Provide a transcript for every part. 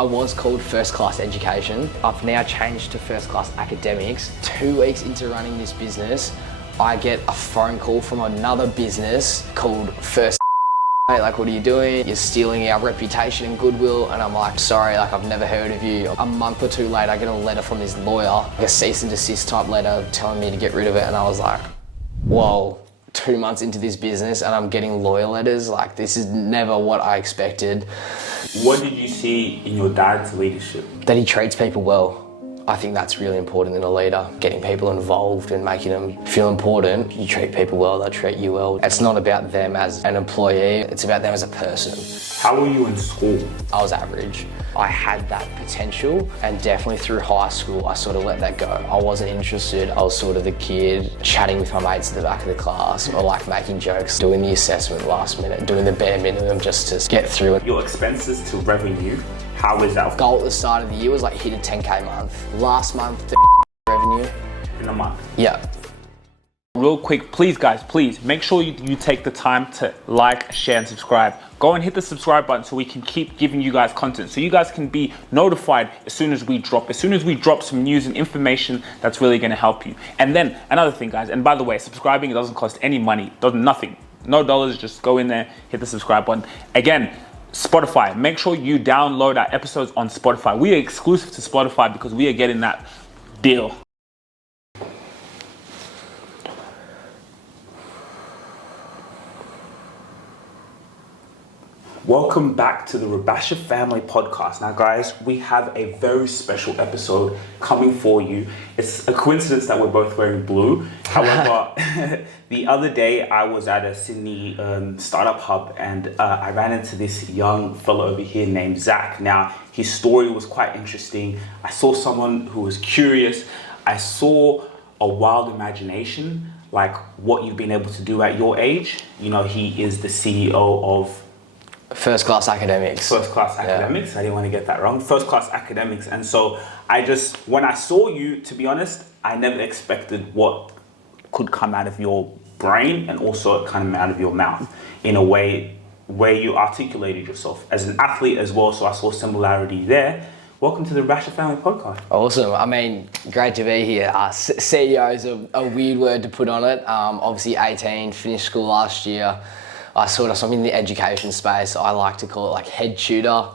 I was called First Class Education. I've now changed to First Class Academics. 2 weeks into running this business, I get a phone call from another business called First. Hey, like, what are you doing? You're stealing our reputation and goodwill. And I'm like, sorry, like, I've never heard of you. A month or two later, I get a letter from this lawyer, like a cease and desist type letter telling me to get rid of it. And I was like, whoa, 2 months into this business and I'm getting lawyer letters. Like, this is never what I expected. What did you see in your dad's leadership? That he treats people well. I think that's really important in a leader, getting people involved and making them feel important. You treat people well, they'll treat you well. It's not about them as an employee, it's about them as a person. How were you in school? I was average. I had that potential, and definitely through high school, I sort of let that go. I wasn't interested. I was sort of the kid chatting with my mates at the back of the class, or like making jokes, doing the assessment last minute, doing the bare minimum just to get through it. Your expenses to revenue, how is that? Goal at the start of the year was like hit a 10K month. Last month, revenue. In a month? Yeah. Real quick, please guys, please make sure you take the time to like, share and subscribe. Go and hit the subscribe button so we can keep giving you guys content, so you guys can be notified as soon as we drop some news and information that's really going to help you. And then another thing, guys, and by the way, subscribing, it doesn't cost any money, nothing, no dollars. Just go in there, hit the subscribe button. Again, Spotify, make sure you download our episodes on Spotify. We are exclusive to Spotify because we are getting that deal. Welcome back to the Rubasha Family Podcast. Now guys, we have a very special episode coming for you. It's a coincidence that we're both wearing blue. However, the other day I was at a Sydney startup hub and I ran into this young fellow over here named Zach. Now, his story was quite interesting. I saw someone who was curious. I saw a wild imagination, like what you've been able to do at your age. You know, he is the CEO of First Class Academics. First Class Academics. Yeah. I didn't want to get that wrong. First Class Academics. And so when I saw you, to be honest, I never expected what could come out of your brain and also kind of out of your mouth in a way where you articulated yourself as an athlete as well. So I saw similarity there. Welcome to the Rubasha Family Podcast. Awesome. I mean, great to be here. CEO is a weird word to put on it. Obviously 18, finished school last year. So I'm in the education space. I like to call it like head tutor,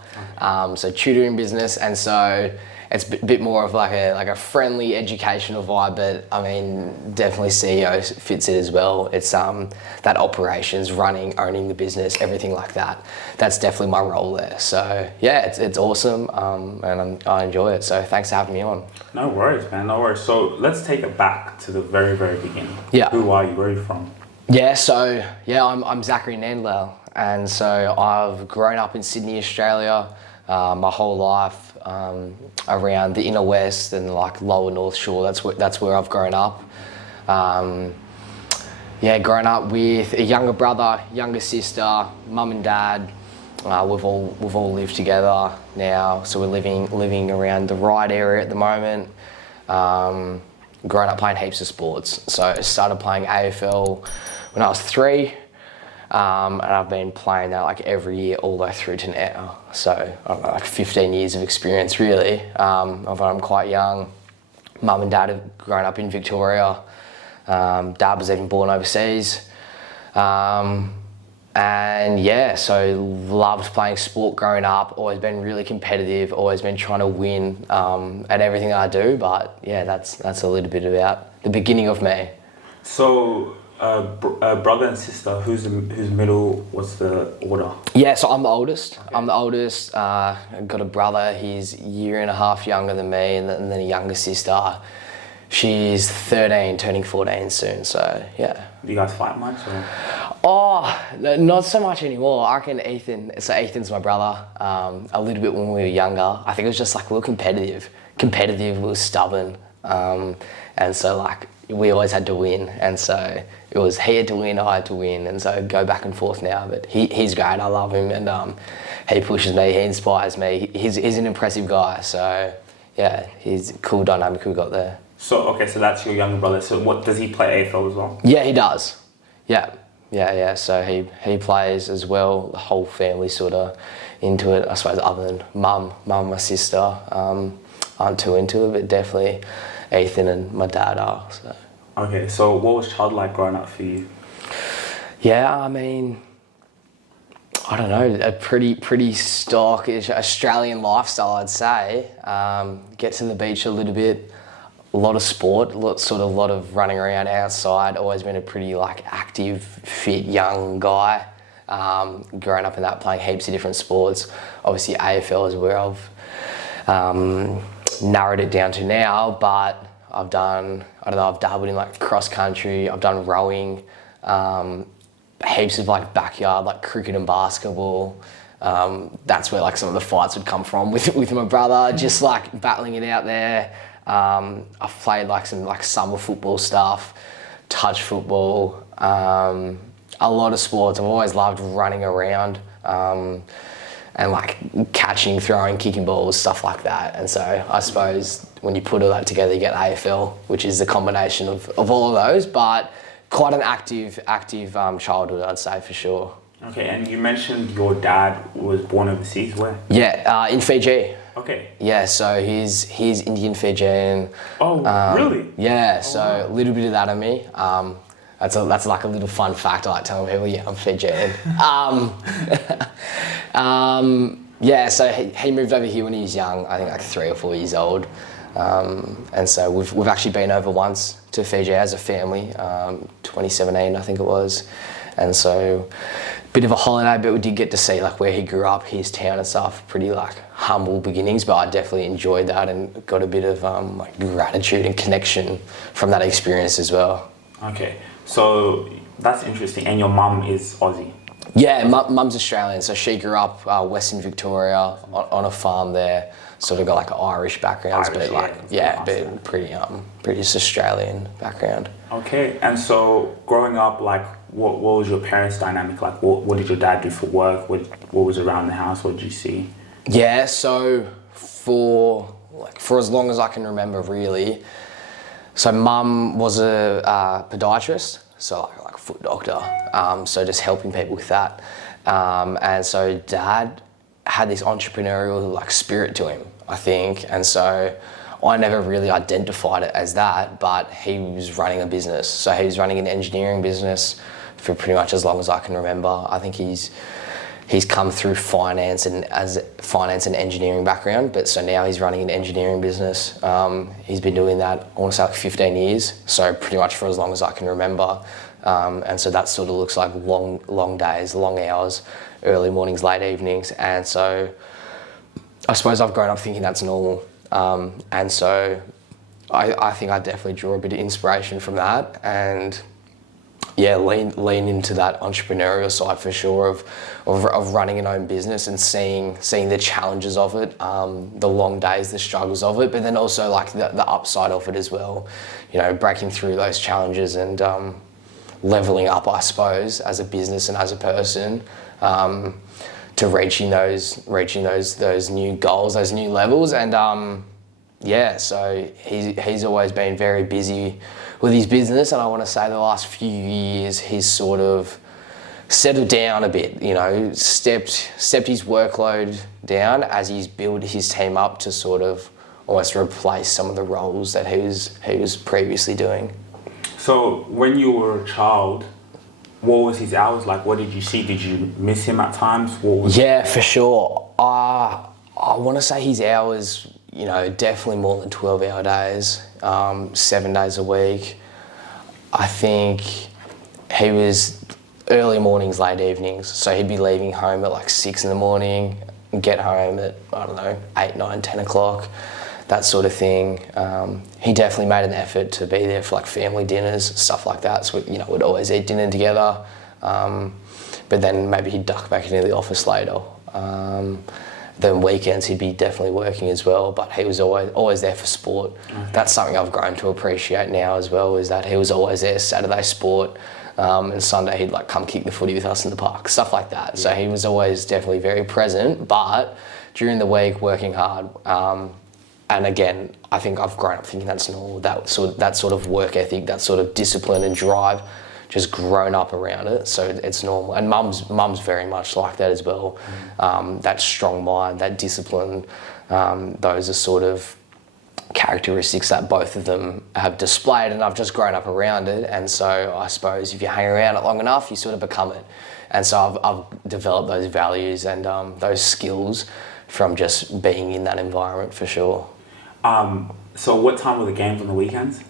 so tutoring business, and so it's a bit more of like a friendly educational vibe. But I mean, definitely CEO fits it as well. It's that operations, running, owning the business, everything like that. That's definitely my role there. So yeah, it's awesome, and I enjoy it. So thanks for having me on. No worries, man. No worries. So let's take it back to the very, very beginning. Yeah. Who are you? Where are you from? Yeah, so I'm Zach Nandal, and so I've grown up in Sydney, Australia, my whole life, around the inner west and like lower North Shore. That's where I've grown up. Grown up with a younger brother, younger sister, mum and dad. We've all lived together now, so we're living around the right area at the moment. Grown up playing heaps of sports. So I started playing AFL when I was 3, and I've been playing that like every year all the way through to now. So I don't know, like 15 years of experience really. I'm quite young. Mum and dad have grown up in Victoria. Dad was even born overseas. And yeah, so loved playing sport growing up, always been really competitive, always been trying to win at everything I do. But yeah, that's a little bit about the beginning of me. So brother and sister, who's middle, what's the order? Yeah, so I'm the oldest. Okay. I'm the oldest. I've got a brother, he's a year and a half younger than me, and then a younger sister. She's 13, turning 14 soon, so yeah. Do you guys fight much? Or? Oh, not so much anymore. I reckon Ethan's my brother, a little bit when we were younger. I think it was just like we were competitive, we were stubborn, and so like we always had to win, and so it was he had to win, I had to win, and so go back and forth now. But he's great, I love him, and he pushes me, he inspires me. He's an impressive guy, so yeah, he's a cool dynamic we got there. So, okay, so that's your younger brother. So what, does he play AFL as well? Yeah, he does. Yeah, Yeah. So he plays as well. The whole family sort of into it, I suppose, other than mum, my sister aren't too into it, but definitely Ethan and my dad are. So. Okay, so what was childhood like growing up for you? Yeah, I mean, I don't know, a pretty stock Australian lifestyle, I'd say. Get to the beach a little bit, a lot of sport, a lot of running around outside. Always been a pretty active, fit young guy. Growing up in that, playing heaps of different sports. Obviously AFL is where I've narrowed it down to now, but I've dabbled in cross country, I've done rowing, heaps of backyard cricket and basketball. That's where some of the fights would come from with my brother, just battling it out there. I've played some summer football stuff, touch football, a lot of sports. I've always loved running around and catching, throwing, kicking balls, stuff like that. And so I suppose when you put all that together, you get AFL, which is the combination of all of those, but quite an active childhood, I'd say, for sure. Okay, and you mentioned your dad was born overseas. Where? Yeah, in Fiji. Okay. Yeah, so he's Indian Fijian. Oh, really? Yeah, so a little bit of that on me. That's a little fun fact I like telling people. Yeah, I'm Fijian. Yeah, so he moved over here when he was young. I think 3 or 4 years old. And so we've actually been over once to Fiji as a family, 2017 I think it was, and so bit of a holiday, but we did get to see where he grew up, his town and stuff. Pretty humble beginnings, but I definitely enjoyed that and got a bit of gratitude and connection from that experience as well. Okay, so that's interesting. And your mum is Aussie? Yeah, mum's Australian, so she grew up Western Victoria on a farm there. Sort of got an Irish background, but but pretty just Australian background. Okay, and so growing up, what was your parents' dynamic like? What did your dad do for work? What was around the house? What did you see? Yeah, so for as long as I can remember, really. So mum was a podiatrist, so like a foot doctor. So just helping people with that, and so dad had this entrepreneurial spirit to him, I think, and so I never really identified it as that, but he was running a business. So he was running an engineering business for pretty much as long as I can remember. I think he's come through finance and engineering background, but so now he's running an engineering business. He's been doing that, I want to say 15 years, so pretty much for as long as I can remember. And so that sort of looks like long days, long hours, early mornings, late evenings. And so I suppose I've grown up thinking that's normal. And so I think I definitely draw a bit of inspiration from that, and yeah, lean into that entrepreneurial side for sure of running an own business and seeing the challenges of it, the long days, the struggles of it, but then also the upside of it as well. Breaking through those challenges and leveling up, I suppose, as a business and as a person, to reaching those new goals, those new levels. And so he's always been very busy with his business, and I want to say the last few years he's sort of settled down a bit, stepped his workload down as he's built his team up to sort of almost replace some of the roles that he was previously doing. So when you were a child, what was his hours like? What did you see? Did you miss him at times? Yeah, for sure. I want to say his hours, definitely more than 12-hour days, 7 days a week. I think he was early mornings, late evenings. So he'd be leaving home at 6 in the morning and get home at, 8, 9, 10 o'clock, that sort of thing. He definitely made an effort to be there for family dinners, stuff like that. So, we'd always eat dinner together. But then maybe he'd duck back into the office later. Then weekends he'd be definitely working as well, but he was always there for sport. Okay. That's something I've grown to appreciate now as well, is that he was always there Saturday sport, and Sunday he'd come kick the footy with us in the park, stuff like that. Yeah. So he was always definitely very present, but during the week working hard. And again, I think I've grown up thinking that's normal, that sort of work ethic, that sort of discipline and drive just grown up around it, so it's normal. And mum's very much like that as well. That strong mind, that discipline, those are sort of characteristics that both of them have displayed, and I've just grown up around it. And so I suppose if you hang around it long enough, you sort of become it. And so I've developed those values and those skills from just being in that environment, for sure. So what time were the games on the weekends?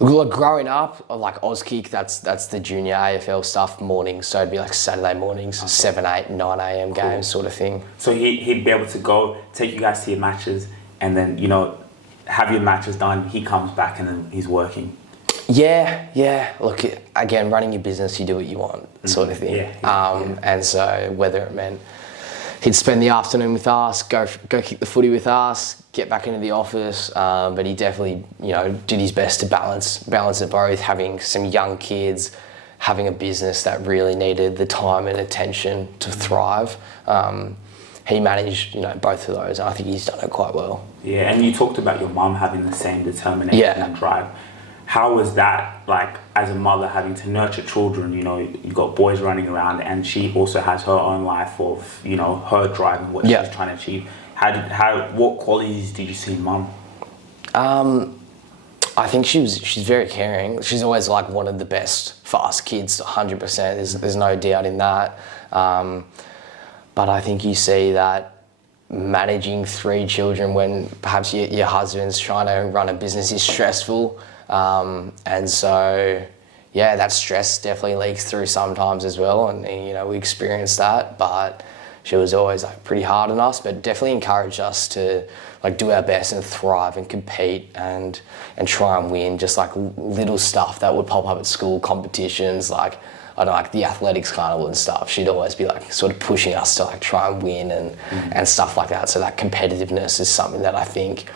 Like growing up, like Auskick, that's the junior AFL stuff, mornings. So it'd be like Saturday mornings, 7, 8, 9 a.m. games sort of thing. So he'd be able to go, take you guys to your matches, and then, have your matches done. He comes back and then he's working. Yeah. Look, again, running your business, you do what you want, sort of thing. Yeah. And so whether it meant he'd spend the afternoon with us, go kick the footy with us, get back into the office, but he definitely, did his best to balance it both, having some young kids, having a business that really needed the time and attention to thrive. He managed, both of those, and I think he's done it quite well. Yeah, and you talked about your mum having the same determination and drive. How was that, like, as a mother having to nurture children? You've got boys running around, and she also has her own life of, her drive and what she's trying to achieve. What qualities did you see in mum? I think she's very caring. She's always like wanted the best for us kids, 100%. There's no doubt in that. But I think you see that managing 3 children when perhaps your husband's trying to run a business is stressful. And so, that stress definitely leaks through sometimes as well. And, we experienced that, but she was always like pretty hard on us, but definitely encouraged us to like do our best and thrive and compete and try and win, just like little stuff that would pop up at school, competitions, like, I don't know, like the athletics carnival and stuff. She'd always be like sort of pushing us to like try and win and stuff like that. So that competitiveness is something that I think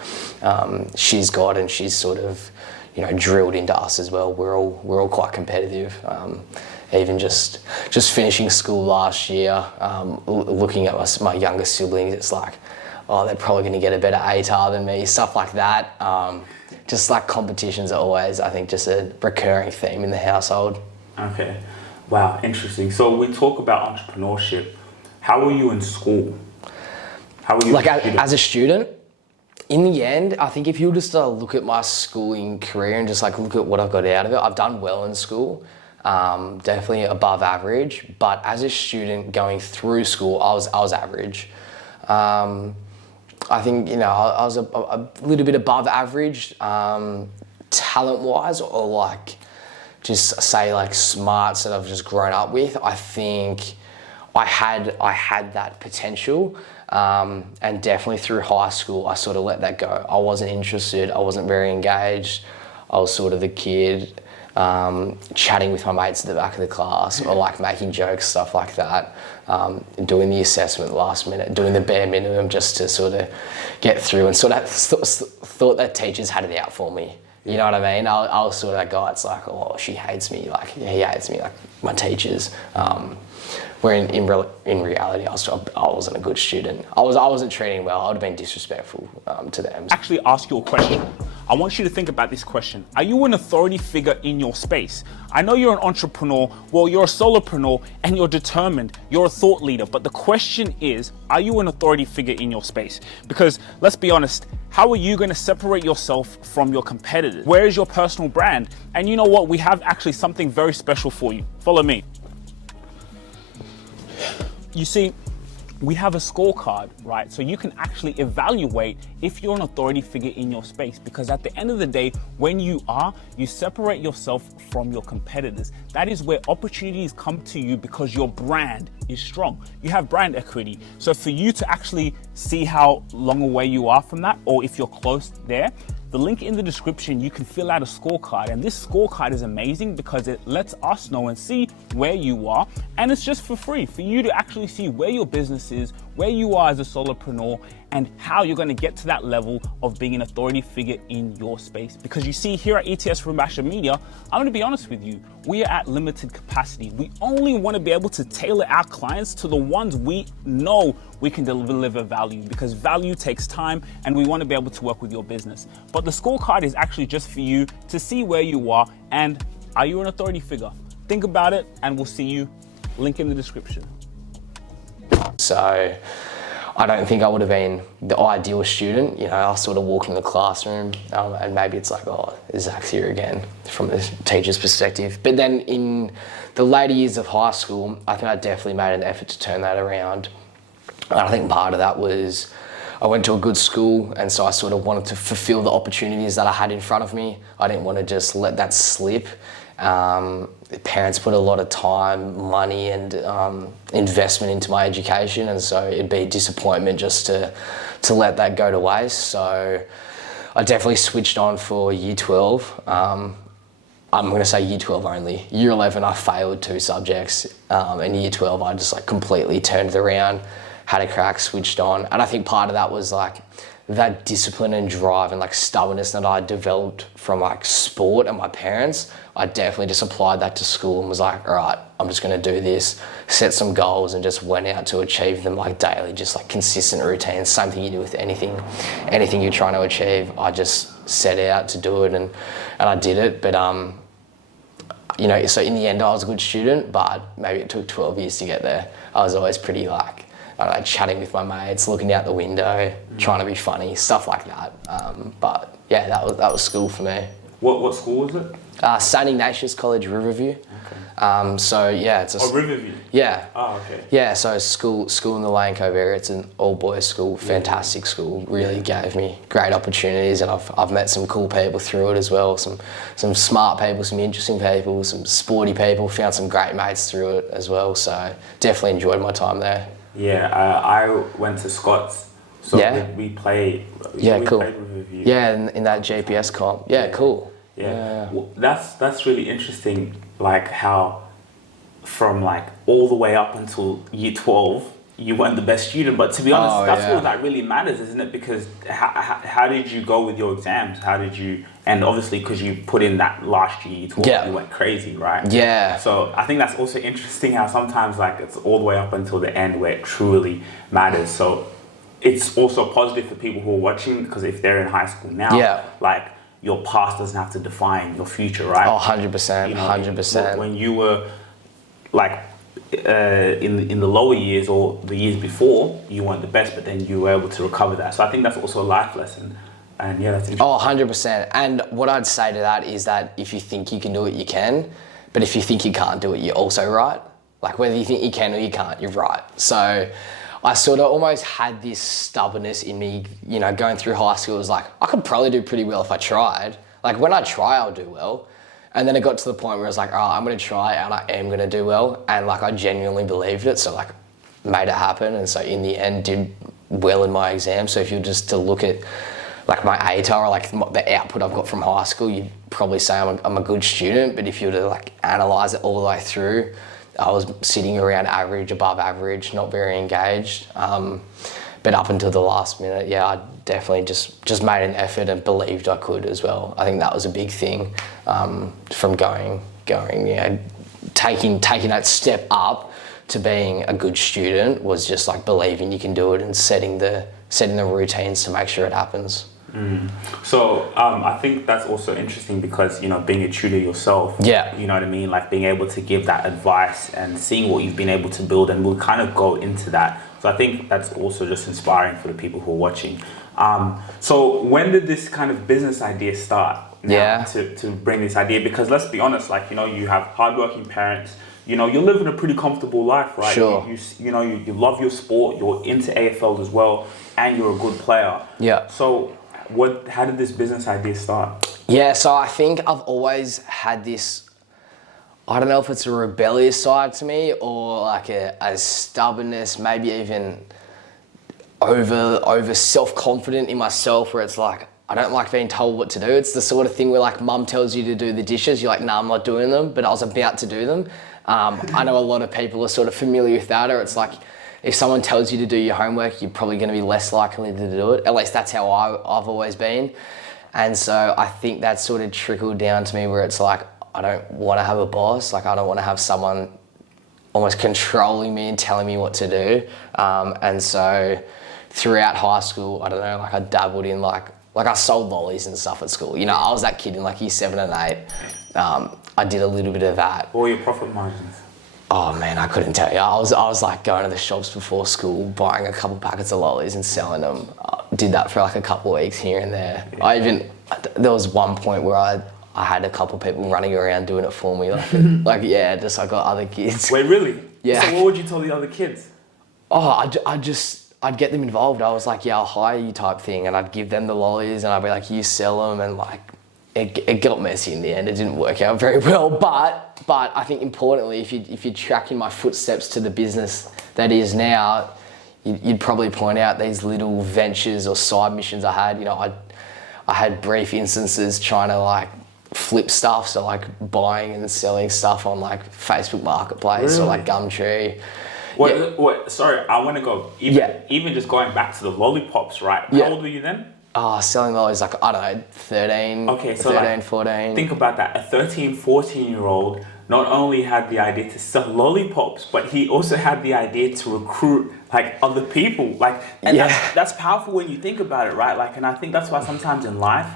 she's got, and she's sort of, drilled into us as well. We're all quite competitive. Even just finishing school last year, looking at my younger siblings, it's like, oh, they're probably going to get a better ATAR than me, stuff like that. Just like competitions are always, I think, just a recurring theme in the household. Okay. Wow, interesting. So we talk about entrepreneurship. How were you in school? How were you as a student? In the end, I think if you were just to look at my schooling career and just like look at what I've got out of it, I've done well in school, definitely above average. But as a student going through school, I was average. I think I was a little bit above average, talent-wise, or like just say like smarts that I've just grown up with. I think I had that potential. And definitely through high school, I sort of let that go. I wasn't interested. I wasn't very engaged. I was sort of the kid chatting with my mates at the back of the class, or like making jokes, stuff like that, doing the assessment last minute, doing the bare minimum just to sort of get through, and sort of thought that teachers had it out for me. You know what I mean? I was sort of that guy. It's like, oh, she hates me. Like, he hates me. Like my teachers. Where in reality, I wasn't a good student. I wasn't treating well. I would have been disrespectful to them. Actually, ask you a question. I want you to think about this question. Are you an authority figure in your space? I know you're an entrepreneur, well, you're a solopreneur, and you're determined. You're a thought leader. But the question is, are you an authority figure in your space? Because let's be honest, how are you going to separate yourself from your competitors? Where is your personal brand? And you know what? We have actually something very special for you. Follow me. You see, we have a scorecard, right? So you can actually evaluate if you're an authority figure in your space, because at the end of the day, when you separate yourself from your competitors. That is where opportunities come to you because your brand is strong. You have brand equity. So for you to actually see how long away you are from that, or if you're close there, the link in the description, you can fill out a scorecard. And this scorecard is amazing because it lets us know and see where you are. And it's just for free for you to actually see where your business is, where you are as a solopreneur, and how you're going to get to that level of being an authority figure in your space. Because you see, here at ETS Rubasha Media, I'm going to be honest with you, we are at limited capacity. We only want to be able to tailor our clients to the ones we know we can deliver value, because value takes time and we want to be able to work with your business. But the scorecard is actually just for you to see where you are and Are you an authority figure? Think about it, and we'll see you. Link in the description. So I don't think I would have been the ideal student. You know, I sort of walk in the classroom and maybe it's like, oh, Zach's here again from the teacher's perspective. But then in the later years of high school, I think I definitely made an effort to turn that around. And I think part of that was I went to a good school, and so I sort of wanted to fulfill the opportunities that I had in front of me. I didn't want to just let that slip. Parents put a lot of time, money and investment into my education, and so it'd be a disappointment just to let that go to waste. So I definitely switched on for year 12. I'm going to say year 12 only. Year 11 I failed 2 subjects, and year 12 I just like completely turned it around, had a crack, switched on. And I think part of that was like that discipline and drive and like stubbornness that I developed from like sport and my parents. I definitely just applied that to school and was like, all right, I'm just going to do this, set some goals, and just went out to achieve them like daily, just like consistent routines. Same thing you do with anything you're trying to achieve. I just set out to do it and I did it. But you know, so in the end I was a good student, but maybe it took 12 years to get there. I was always pretty like, I don't know, chatting with my mates, looking out the window, trying to be funny, stuff like that. But yeah, that was school for me. What school was it? St. Ignatius College, Riverview. Okay. So yeah, it's a Riverview. Yeah. Oh, okay. Yeah, so school in the Lane Cove area. It's an all boys school, fantastic school. Really gave me great opportunities, and I've met some cool people through it as well. Some smart people, some interesting people, some sporty people. Found some great mates through it as well. So definitely enjoyed my time there. Yeah, I went to Scots, so we played. Cool. Played Riverview. Yeah, in that GPS comp. Yeah, cool. Yeah. Well, that's really interesting. Like how, from like all the way up until year 12, you weren't the best student. But to be honest, that's all that really matters, isn't it? Because how did you go with your exams? How did you? And obviously, because you put in that last year, you went crazy, right? Yeah. So I think that's also interesting how sometimes like it's all the way up until the end where it truly matters. So it's also positive for people who are watching, because if they're in high school now, like your past doesn't have to define your future, right? Oh, 100%, You know, 100%. When you were like in the lower years or the years before, you weren't the best, but then you were able to recover that. So I think that's also a life lesson. And yeah, that's interesting. Oh, 100%. And what I'd say to that is that if you think you can do it, you can. But if you think you can't do it, you're also right. Like whether you think you can or you can't, you're right. So I sort of almost had this stubbornness in me, you know, going through high school. It was like, I could probably do pretty well if I tried. Like when I try, I'll do well. And then it got to the point where I was like, oh, I'm going to try and I am going to do well. And like I genuinely believed it. So like made it happen. And so in the end did well in my exam. So if you're just to look at like my ATAR or like the output I've got from high school, you'd probably say I'm a good student. But if you were to like analyse it all the way through, I was sitting around average, above average, not very engaged. But up until the last minute, yeah, I definitely just made an effort and believed I could as well. I think that was a big thing from going, you know, taking that step up to being a good student was just like believing you can do it and setting the routines to make sure it happens. So I think that's also interesting because, you know, being a tutor yourself, you know what I mean? Like being able to give that advice and seeing what you've been able to build, and we'll kind of go into that. So I think that's also just inspiring for the people who are watching. So when did this kind of business idea start? To bring this idea, because let's be honest, like, you know, you have hardworking parents, you know, you're living a pretty comfortable life, right? Sure. You love your sport, you're into AFL as well, and you're a good player. Yeah. So how did this business idea start? Yeah, so I think I've always had this, I don't know if it's a rebellious side to me or like a stubbornness, maybe even over self-confident in myself, where it's like, I don't like being told what to do. It's the sort of thing where like mum tells you to do the dishes, you're like, nah, I'm not doing them, but I was about to do them. I know a lot of people are sort of familiar with that, or it's like, if someone tells you to do your homework, you're probably going to be less likely to do it. At least that's how I've always been. And so I think that sort of trickled down to me where it's like, I don't want to have a boss. Like I don't want to have someone almost controlling me and telling me what to do. And so throughout high school, I don't know, like I dabbled in like I sold lollies and stuff at school. You know, I was that kid in like year 7 and 8. I did a little bit of that. What were your profit margins? Oh man, I couldn't tell you. I was like going to the shops before school, buying a couple packets of lollies and selling them. Did that for like a couple of weeks here and there. Yeah. There was one point where I had a couple of people running around doing it for me, just I got other kids. Wait, really? Yeah. So what would you tell the other kids? Oh, I'd get them involved. I was like, yeah, I'll hire you type thing, and I'd give them the lollies, and I'd be like, you sell them, and like, it got messy in the end. It didn't work out very well, but I think importantly, if you're tracking my footsteps to the business that is now, you'd probably point out these little ventures or side missions I had. You know, I had brief instances trying to like flip stuff, so like buying and selling stuff on like Facebook Marketplace or like Gumtree. Wait, sorry, I want to go even just going back to the lollipops, right? How old were you then? Selling lollies like, I don't know, 13, Okay, so 13, like, 14. Think about that. A 13, 14-year-old not only had the idea to sell lollipops, but he also had the idea to recruit like other people. That's powerful when you think about it, right? Like, and I think that's why sometimes in life,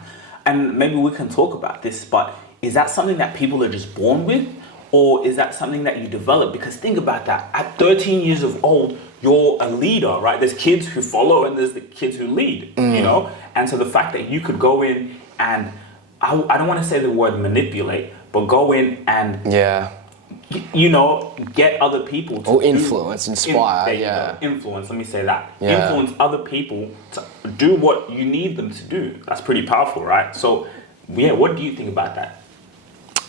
and maybe we can talk about this, but is that something that people are just born with? Or is that something that you develop? Because think about that. At 13 years of old, you're a leader, right? There's kids who follow and there's the kids who lead, you know? And so the fact that you could go in and, I don't want to say the word manipulate, but go in and, get other people to influence, inspire, influence, let me say that. Yeah. Influence other people to do what you need them to do. That's pretty powerful, right? So, what do you think about that?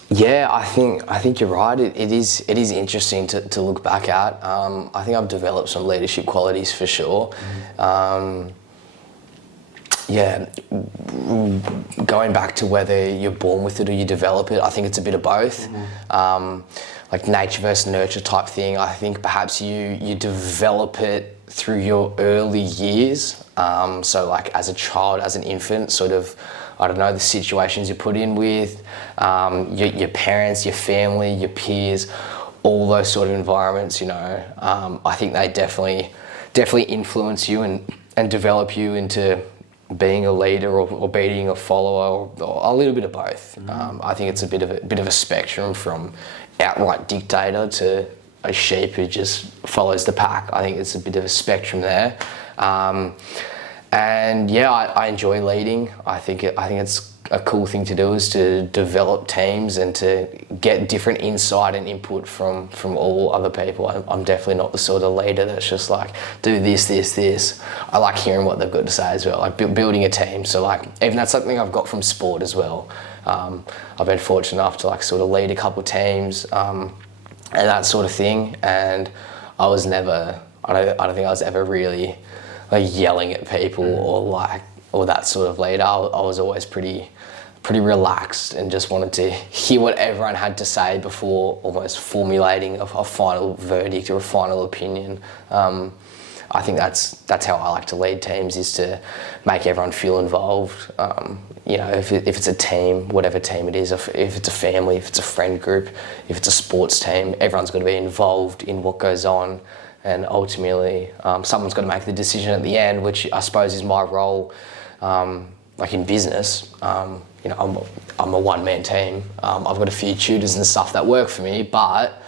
Yeah, I think you're right. It is interesting to look back at. I think I've developed some leadership qualities for sure. Going back to whether you're born with it or you develop it, I think it's a bit of both. Like nature versus nurture type thing. I think perhaps you develop it through your early years. So like as a child, as an infant, sort of, I don't know, the situations you're put in with, your parents, your family, your peers, all those sort of environments, you know. I think they definitely influence you and develop you into being a leader or being a follower or a little bit of both. I think it's a bit of a spectrum from outright dictator to a sheep who just follows the pack. I think it's a bit of a spectrum there. I enjoy leading. I think it's a cool thing to do is to develop teams and to get different insight and input from all other people. I'm definitely not the sort of leader that's just like, do this. I like hearing what they've got to say as well, like building a team. So like, even that's something I've got from sport as well. I've been fortunate enough to like sort of lead a couple of teams and that sort of thing. And I don't think I was ever really like yelling at people or that sort of leader. I was always pretty relaxed and just wanted to hear what everyone had to say before almost formulating a final verdict or a final opinion. I think that's how I like to lead teams, is to make everyone feel involved. If it's a team, whatever team it is, if it's a family, if it's a friend group, if it's a sports team, everyone's got to be involved in what goes on. And ultimately, someone's got to make the decision at the end, which I suppose is my role. Like in business, I'm a one-man team. I've got a few tutors and stuff that work for me, but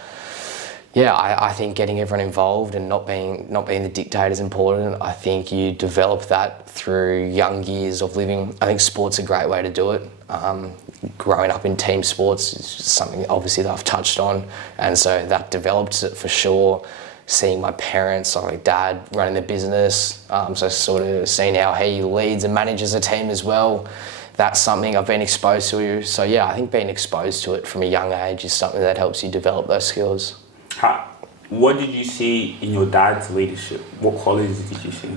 I think getting everyone involved and not being the dictator is important. I think you develop that through young years of living. I think sport's a great way to do it. Growing up in team sports is something obviously that I've touched on, and so that developed it for sure. Seeing my parents, like dad, running the business, so sort of seeing how he leads and manages a team as well. That's something I've been exposed to. So I think being exposed to it from a young age is something that helps you develop those skills. What did you see in your dad's leadership? What qualities did you see?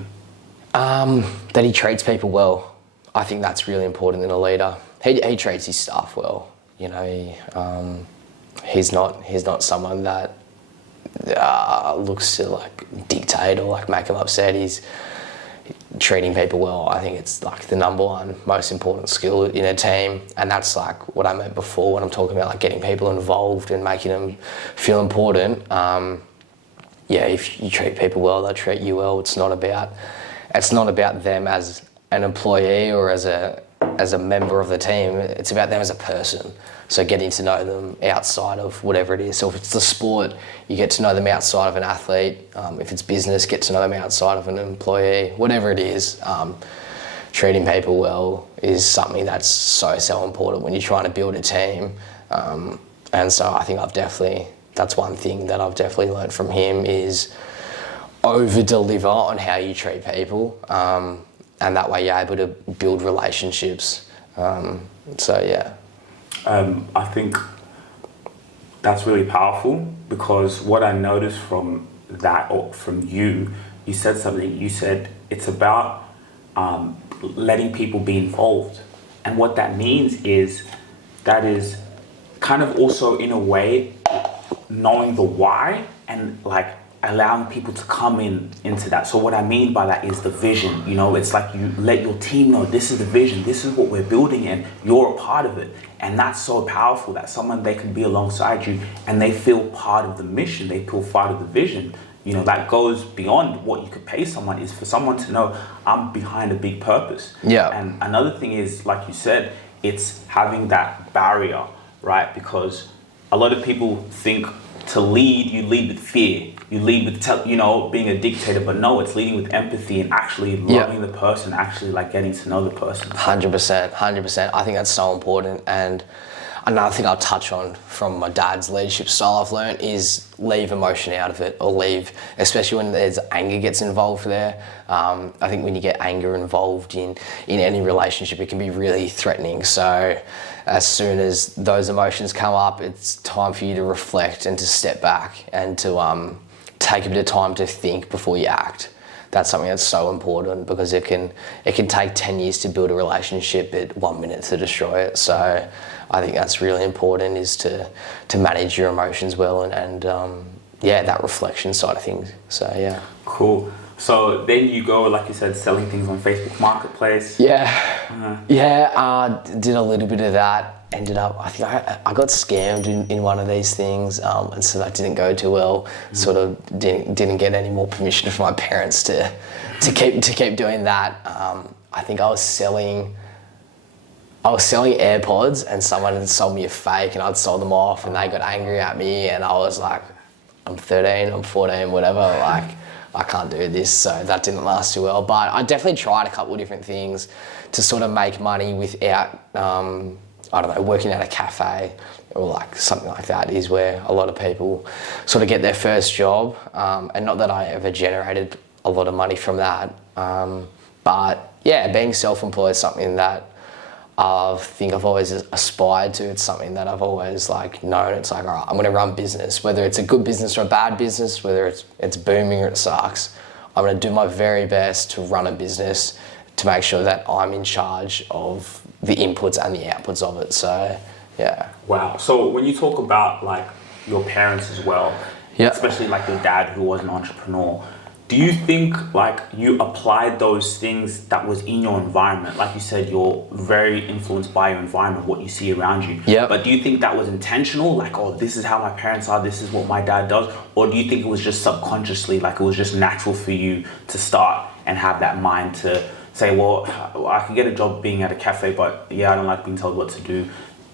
That he treats people well. I think that's really important in a leader. He treats his staff well. You know, he's not someone that looks to like dictate or like make them upset. He's treating people well. I think it's like the number one most important skill in a team, and that's like what I meant before when I'm talking about like getting people involved and making them feel important. If you treat people well, they'll treat you well. It's not about them as an employee or as a as a member of the team. It's about them as a person. So getting to know them outside of whatever it is. So if it's the sport, you get to know them outside of an athlete. If it's business, get to know them outside of an employee. Whatever it is, treating people well is something that's so important when you're trying to build a team. And so I think that's one thing that I've definitely learned from him is over-deliver on how you treat people. And that way you're able to build relationships. I think that's really powerful, because what I noticed from that, or from you said something. You said it's about letting people be involved. And what that means is that is kind of also, in a way, knowing the why and like allowing people to come into that. So what I mean by that is the vision. You know, it's like you let your team know this is the vision, this is what we're building, and you're a part of it. And that's so powerful, that they can be alongside you and they feel part of the mission, they feel part of the vision. You know, that goes beyond what you could pay someone, is for someone to know I'm behind a big purpose. Yeah. And another thing is, like you said, it's having that barrier, right? Because a lot of people think to lead, you lead with fear. You lead with, being a dictator, but no, it's leading with empathy and actually loving the person, actually like getting to know the person. 100%. I think that's so important. And another thing I'll touch on from my dad's leadership style I've learned is leave emotion out of it, or leave, especially when there's anger gets involved there. I think when you get anger involved in any relationship, it can be really threatening. So as soon as those emotions come up, it's time for you to reflect and to step back and to take a bit of time to think before you act. That's something that's so important, because it can take 10 years to build a relationship, but 1 minute to destroy it. So I think that's really important, is to manage your emotions well and that reflection side of things. So yeah. Cool. So then you go, like you said, selling things on Facebook Marketplace. Yeah. Did a little bit of that. Ended up, I think I got scammed in one of these things, and so that didn't go too well. Sort of didn't get any more permission from my parents to keep doing that. I think I was selling AirPods, and someone had sold me a fake, and I'd sold them off, and they got angry at me, and I was like, I'm 13, I'm 14, whatever, like I can't do this. So that didn't last too well. But I definitely tried a couple of different things to sort of make money without, working at a cafe or like something like that is where a lot of people sort of get their first job. And not that I ever generated a lot of money from that. But yeah, being self-employed is something that I think I've always aspired to. It's something that I've always known. It's like, all right, I'm going to run business, whether it's a good business or a bad business, whether it's booming or it sucks. I'm going to do my very best to run a business to make sure that I'm in charge of the inputs and the outputs of it. So, yeah. Wow. So when you talk about your parents as well, especially your dad who was an entrepreneur, do you think you applied those things that was in your environment? Like you said, you're very influenced by your environment, what you see around you. Yeah. But do you think that was intentional? This is how my parents are, this is what my dad does? Or do you think it was just subconsciously, it was just natural for you to start and have that mind to say, well, I can get a job being at a cafe, but I don't like being told what to do.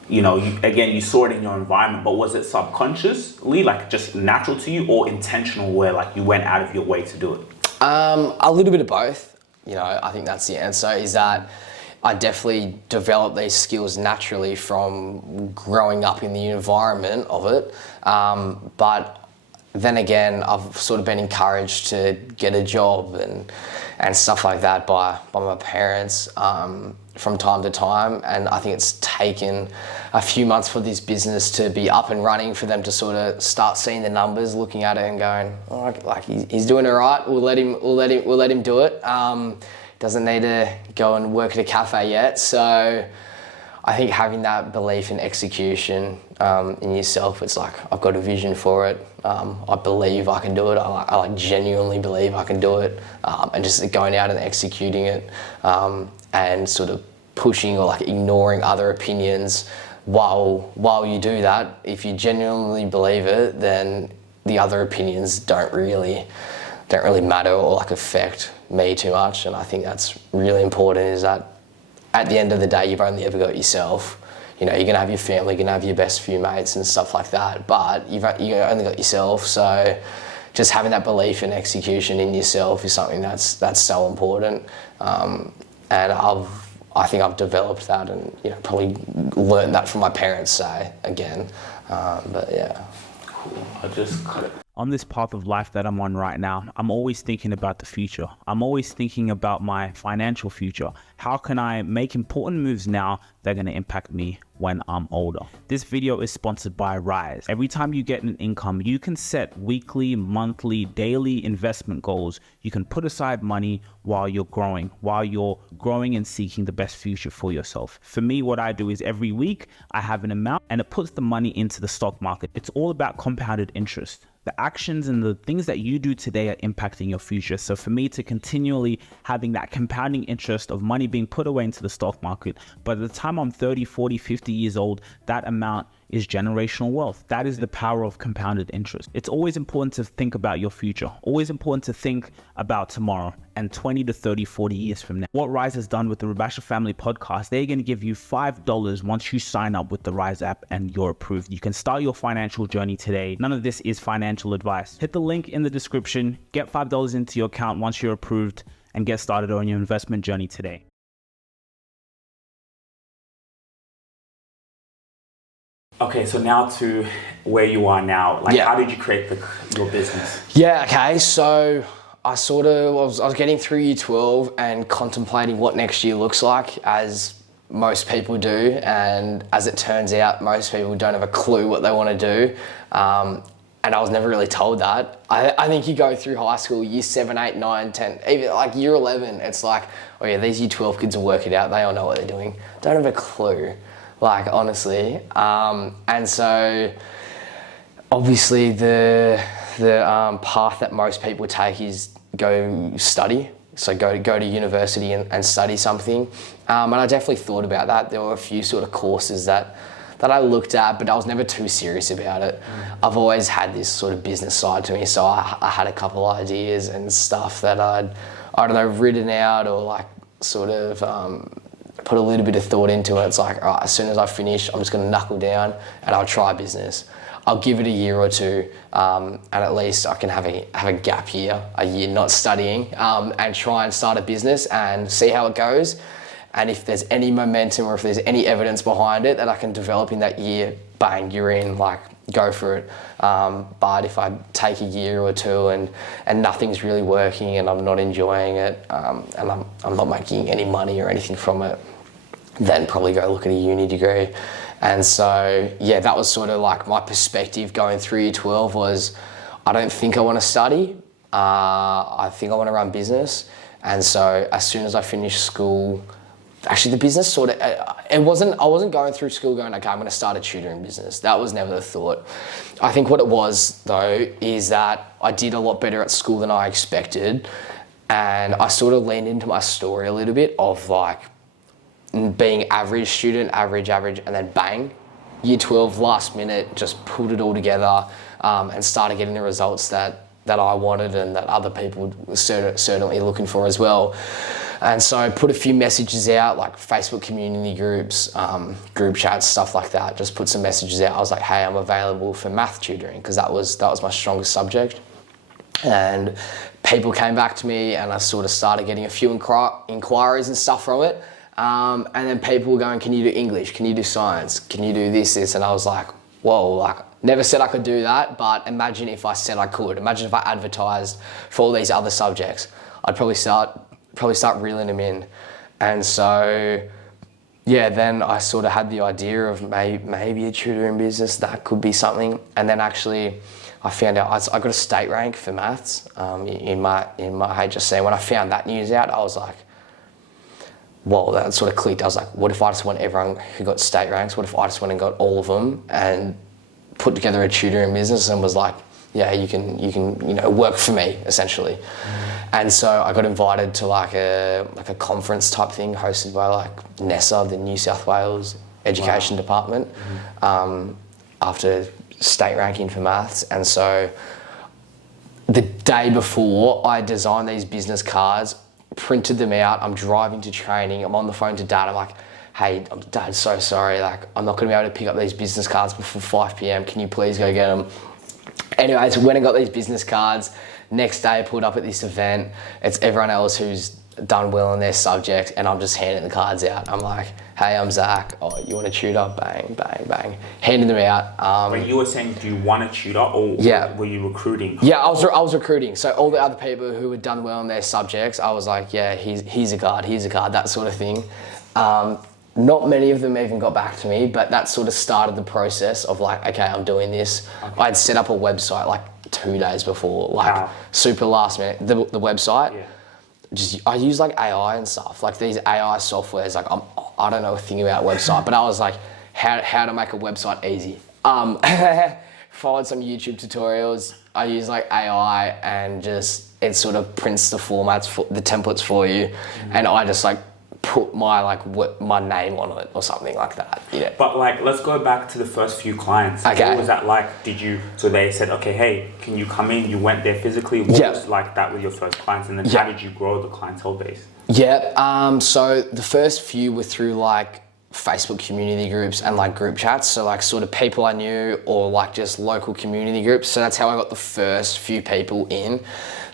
You saw it in your environment, but was it subconsciously, just natural to you, or intentional where you went out of your way to do it? A little bit of both. I think that's the answer, is that I definitely developed these skills naturally from growing up in the environment of it. But then again, I've sort of been encouraged to get a job and stuff like that by my parents from time to time. And I think it's taken a few months for this business to be up and running, for them to sort of start seeing the numbers, looking at it and going, he's doing all right. We'll let him do it. Doesn't need to go and work at a cafe yet. So I think having that belief in execution in yourself, it's I've got a vision for it. I believe I can do it. I genuinely believe I can do it. And just going out and executing it, and sort of pushing or ignoring other opinions while you do that. If you genuinely believe it, then the other opinions don't really matter or affect me too much. And I think that's really important, is that at the end of the day, you've only ever got yourself. You know, you're gonna have your family, you're gonna have your best few mates and stuff like that, but you only got yourself. So just having that belief and execution in yourself is something that's so important. And I think I've developed that, and you know, probably learned that from my parents. Say again, but yeah. Cool. I just cut it. On this path of life that I'm on right now, I'm always thinking about the future. I'm always thinking about my financial future. How can I make important moves now that are going to impact me when I'm older? This video is sponsored by Rise. Every time you get an income, you can set weekly, monthly, daily investment goals. You can put aside money while you're growing and seeking the best future for yourself. For me, what I do is every week I have an amount and it puts the money into the stock market. It's all about compounded interest. The actions and the things that you do today are impacting your future. So for me to continually having that compounding interest of money being put away into the stock market, by the time I'm 30, 40, 50 years old, that amount is generational wealth. That is the power of compounded interest. It's always important to think about your future, always important to think about tomorrow and 20 to 30, 40 years from now. What Rise has done with the Rubasha Family Podcast, they're going to give you $5 once you sign up with the Rise app and you're approved. You can start your financial journey today. None of this is financial advice. Hit the link in the description, get $5 into your account once you're approved, and get started on your investment journey today. Okay, so now to where you are now. Like, how did you create your business? Yeah, okay, so I was getting through year 12 and contemplating what next year looks like, as most people do. And as it turns out, most people don't have a clue what they want to do. And I was never really told that. I think you go through high school, year 7, 8, 9, 10, even like year 11, it's like, oh yeah, these year 12 kids will work it out. They all know what they're doing. Don't have a clue. Like, honestly. And so obviously the path that most people take is go study. So go to university and study something. And I definitely thought about that. There were a few sort of courses that I looked at, but I was never too serious about it. I've always had this sort of business side to me. So I had a couple ideas and stuff that I don't know, written out or like sort of, put a little bit of thought into it. It's like, all right, as soon as I finish, I'm just going to knuckle down and I'll try business. I'll give it a year or two, and at least I can have a gap year, a year not studying, and try and start a business and see how it goes. And if there's any momentum or if there's any evidence behind it that I can develop in that year, bang, you're in, like, go for it. But if I take a year or two and nothing's really working and I'm not enjoying it, and I'm not making any money or anything from it, then probably go look at a uni degree. And so, yeah, that was sort of like my perspective going through year 12 was, I don't think I want to study. I think I want to run business. And so as soon as I finished school, actually the business sort of, I wasn't going through school going, okay, I'm going to start a tutoring business. That was never the thought. I think what it was though, is that I did a lot better at school than I expected. And I sort of leaned into my story a little bit of like, being average student, average, and then bang, year 12, last minute, just pulled it all together, and started getting the results that I wanted and that other people were certainly looking for as well. And so I put a few messages out, like Facebook community groups, group chats, stuff like that. Just put some messages out. I was like, hey, I'm available for math tutoring, because that was my strongest subject. And people came back to me and I sort of started getting a few inquiries and stuff from it. And then people were going, can you do English? Can you do science? Can you do this? And I was like, whoa, like never said I could do that, but imagine if I said I could. Imagine if I advertised for all these other subjects. I'd probably start reeling them in. And so, yeah, then I sort of had the idea of maybe a tutoring business, that could be something. And then actually I found out I got a state rank for maths in my HSC. When I found that news out, I was like, well, that sort of clicked. I was like, what if I just want everyone who got state ranks? What if I just went and got all of them and put together a tutoring business and was like, yeah, you can work for me, essentially. And so I got invited to like a conference type thing hosted by like NESA, the New South Wales Education Department, after state ranking for maths. And so the day before, I designed these business cards, printed them out. I'm driving to training. I'm on the phone to Dad. I'm like, hey, Dad, so sorry. Like, I'm not going to be able to pick up these business cards before 5 p.m. Can you please go get them? Anyways, went and got these business cards. Next day, I pulled up at this event. It's everyone else who's done well in their subject, and I'm just handing the cards out. I'm like, hey, I'm Zach. Oh, you want a tutor? Bang, bang, bang. Handing them out. But you were saying, do you want a tutor, or were you recruiting? Yeah, I was recruiting. So all the other people who had done well in their subjects, I was like, yeah, he's a guard, that sort of thing. Not many of them even got back to me, but that sort of started the process of like, okay, I'm doing this. Okay. I'd set up a website like 2 days before, like super last minute. The website, I use like AI and stuff, like these AI softwares. Like I don't know a thing about website, but I was like, how to make a website easy. Followed some YouTube tutorials. I use like AI and just it sort of prints the formats, the templates for you, and I just like put my name on it or something like that. Yeah. But like, let's go back to the first few clients. Okay. What was that like? So they said, okay, hey, can you come in? You went there physically. What was like that with your first clients? And then how did you grow the clientele base? Yeah. So the first few were through like Facebook community groups and like group chats. So like sort of people I knew or like just local community groups. So that's how I got the first few people in.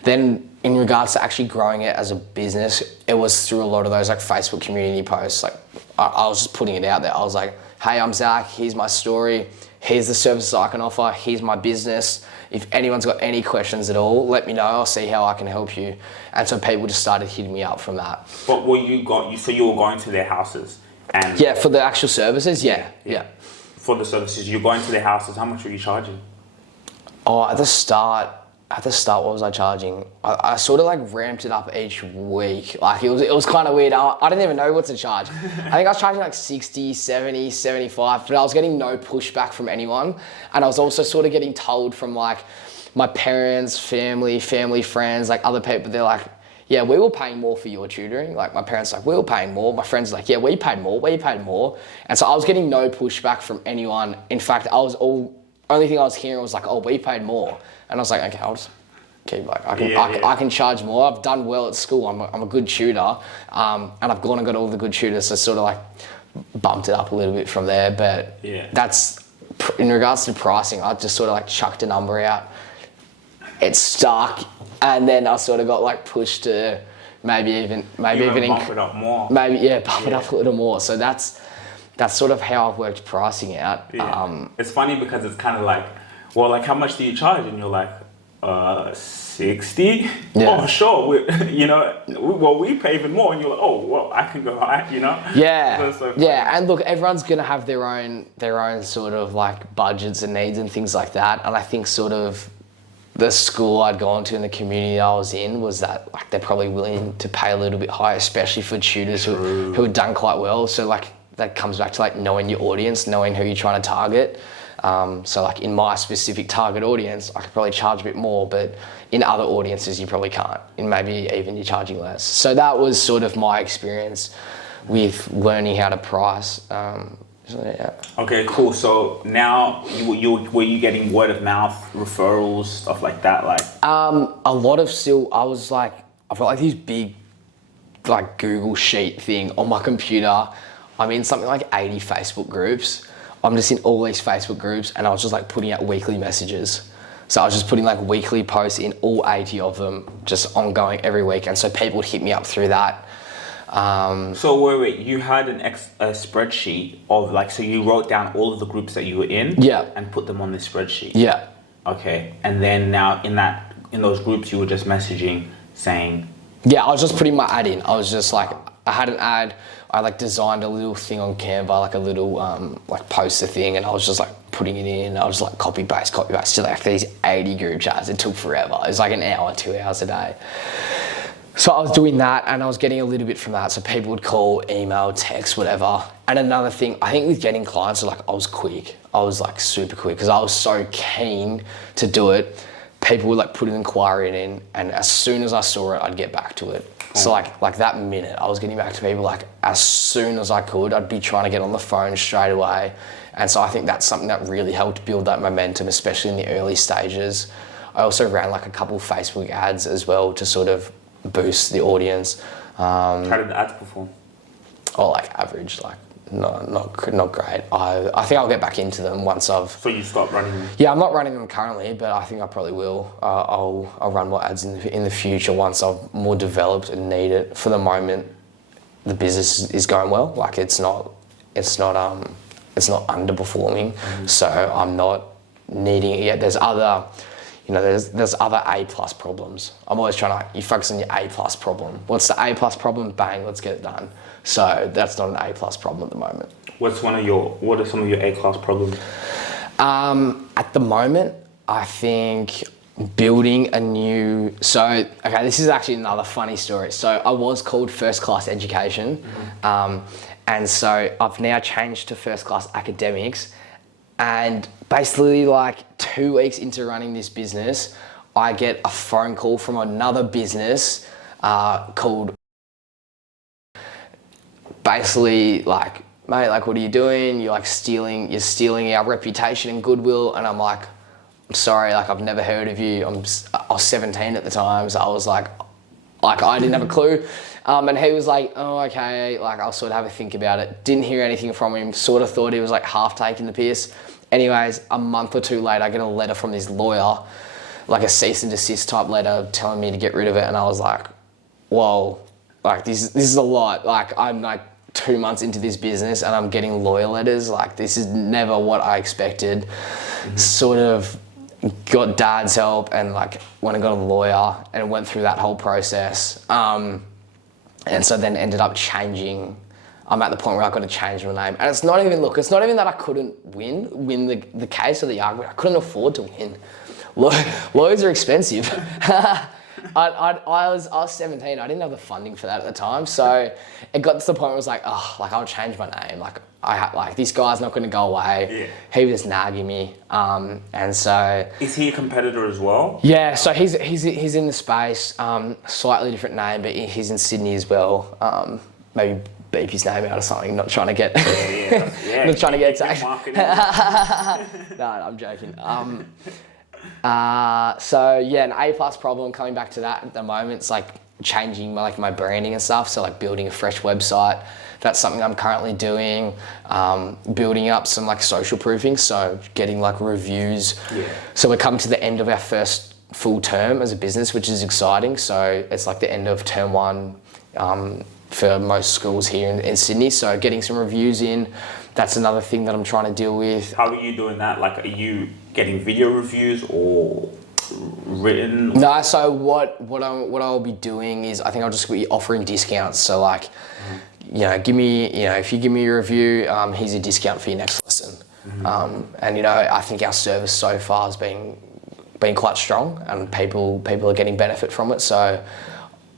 Then in regards to actually growing it as a business, it was through a lot of those like Facebook community posts. Like I was just putting it out there. I was like, hey, I'm Zach, here's my story, here's the services I can offer, here's my business. If anyone's got any questions at all, let me know, I'll see how I can help you. And so people just started hitting me up from that. But so you were going to their houses? And yeah, for the actual services, yeah. For the services, you're going to their houses, how much were you charging? Oh, at the start, what was I charging? I sort of like ramped it up each week. Like it was kind of weird. I didn't even know what to charge. I think I was charging like 60, 70, 75, but I was getting no pushback from anyone. And I was also sort of getting told from like my parents, family friends, like other people, they're like, yeah, we were paying more for your tutoring. Like my parents like, we were paying more. My friends like, yeah, we paid more. And so I was getting no pushback from anyone. In fact, only thing I was hearing was like, oh, we paid more. And I was like, okay, I'll just keep like, I can charge more. I've done well at school. I'm a good tutor. And I've gone and got all the good tutors. So sort of like bumped it up a little bit from there. But that's, in regards to pricing, I just sort of like chucked a number out. It stuck. And then I sort of got like pushed to maybe even bump it up more. Bump it up a little more. So that's sort of how I've worked pricing out. Yeah. It's funny because it's kind of like, well, like how much do you charge? And you're like, 60? Yeah. Oh, sure. We pay even more. And you're like, oh, well, I can go high, you know? Yeah. So and look, everyone's going to have their own sort of like budgets and needs and things like that. And I think sort of the school I'd gone to and the community I was in was that like they're probably willing to pay a little bit higher, especially for tutors who had done quite well. So like that comes back to like knowing your audience, knowing who you're trying to target. So like in my specific target audience, I could probably charge a bit more, but in other audiences, you probably can't. And maybe even you're charging less. So that was sort of my experience with learning how to price. Okay, cool. So now were you getting word of mouth, referrals, stuff like that? Like a lot of I've got like these big like Google sheet thing on my computer. I'm in something like 80 Facebook groups. I'm just in all these Facebook groups and I was just like putting out weekly messages. So I was just putting like weekly posts in all 80 of them, just ongoing every week. And so people would hit me up through that. So wait, you had a spreadsheet of like, so you wrote down all of the groups that you were in and put them on this spreadsheet. Yeah. Okay. And then now in those groups, you were just messaging saying. Yeah, I was just putting my ad in. I was just like, I had an ad. I like designed a little thing on Canva, like a little like poster thing, and I was just like putting it in. I was like copy paste to like these 80 group chats. It took forever. It was like an hour, 2 hours a day. So I was doing that and I was getting a little bit from that. So people would call, email, text, whatever. And another thing, I think with getting clients, like I was quick. I was like super quick because I was so keen to do it. People would like put an inquiry in and as soon as I saw it, I'd get back to it. So like that minute, I was getting back to people like as soon as I could. I'd be trying to get on the phone straight away. And so I think that's something that really helped build that momentum, especially in the early stages. I also ran like a couple Facebook ads as well to sort of boost the audience. How did the ads perform? Or like average, like not great. I think I'll get back into them once I've. So you stop running them? Yeah, I'm not running them currently, but I think I probably will. I'll run more ads in the future once I've more developed and need it. For the moment, the business is going well. Like it's not underperforming. So I'm not needing it yet. There's other. There's other A+ problems. I'm always trying to, you focus on your A+ problem. What's the A+ problem? Bang, let's get it done. So that's not an A+ problem at the moment. What are some of your A-class problems? At the moment, I think building a new, this is actually another funny story. So I was called First Class Education. And so I've now changed to First Class Academics. And basically like 2 weeks into running this business, I get a phone call from another business called basically like, mate, like what are you doing? You're stealing our reputation and goodwill. And I'm like, I'm sorry, like I've never heard of you. I was 17 at the time, so I was like I didn't have a clue. And he was like, oh, okay, like I'll sort of have a think about it. Didn't hear anything from him, sort of thought he was like half taking the piss. Anyways, a month or two later, I get a letter from this lawyer, like a cease and desist type letter telling me to get rid of it. And I was like, whoa, like this is a lot. Like I'm like 2 months into this business and I'm getting lawyer letters. Like this is never what I expected. Sort of got dad's help and like went and got a lawyer and went through that whole process. And so then ended up changing. I'm at the point where I've got to change my name. And it's not even that I couldn't win the case or the argument. I couldn't afford to win. Lawyers are expensive. I was 17. I didn't have the funding for that at the time. So it got to the point where I was like, oh, like I'll change my name. Like this guy's not going to go away. Yeah. He was nagging me. And so. Is he a competitor as well? Yeah. So he's in the space. Slightly different name, but he's in Sydney as well. Maybe beep his name out or something. Not trying to get. Not trying to get tagged. No, I'm joking. So yeah, an A+ problem, coming back to that at the moment, it's like changing my branding and stuff. So like building a fresh website, that's something I'm currently doing. Building up some like social proofing, so getting like reviews. Yeah. So we're coming to the end of our first full term as a business, which is exciting. So it's like the end of term 1 for most schools here in Sydney. So getting some reviews in, that's another thing that I'm trying to deal with. How are you doing that? Like, are you getting video reviews or written? No, so what I'll be doing is I think I'll just be offering discounts. So like, if you give me a review, here's a discount for your next lesson. And I think our service so far has been quite strong, and people are getting benefit from it. So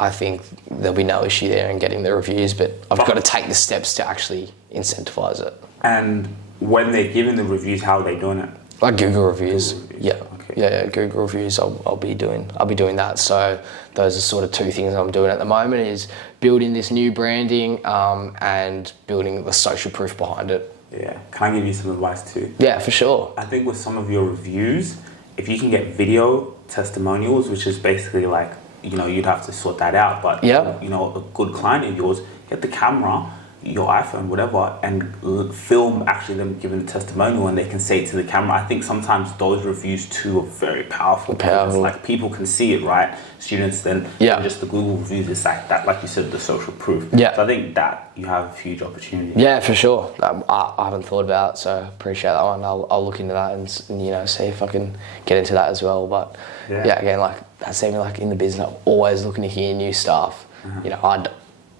I think there'll be no issue there in getting the reviews, but I've got to take the steps to actually incentivize it. And when they're giving the reviews, how are they doing it? Like Google reviews. Yeah. Okay. Yeah, Google reviews. I'll be doing that. So those are sort of two things I'm doing at the moment: is building this new branding and building the social proof behind it. Yeah. Can I give you some advice too? Yeah, for sure. I think with some of your reviews, if you can get video testimonials, which is basically like, you'd have to sort that out, but a good client of yours, get the camera, your iPhone, whatever, and film actually them giving the testimonial, and they can say it to the camera. I think sometimes those reviews too are very powerful. Because like people can see it, right? Students then, just the Google reviews, it's like that, like you said, the social proof. Yeah. So I think that you have a huge opportunity. Yeah, for sure. I haven't thought about it, so appreciate that one. I'll look into that and see if I can get into that as well. But again, like that's even like in the business, I'm always looking to hear new stuff.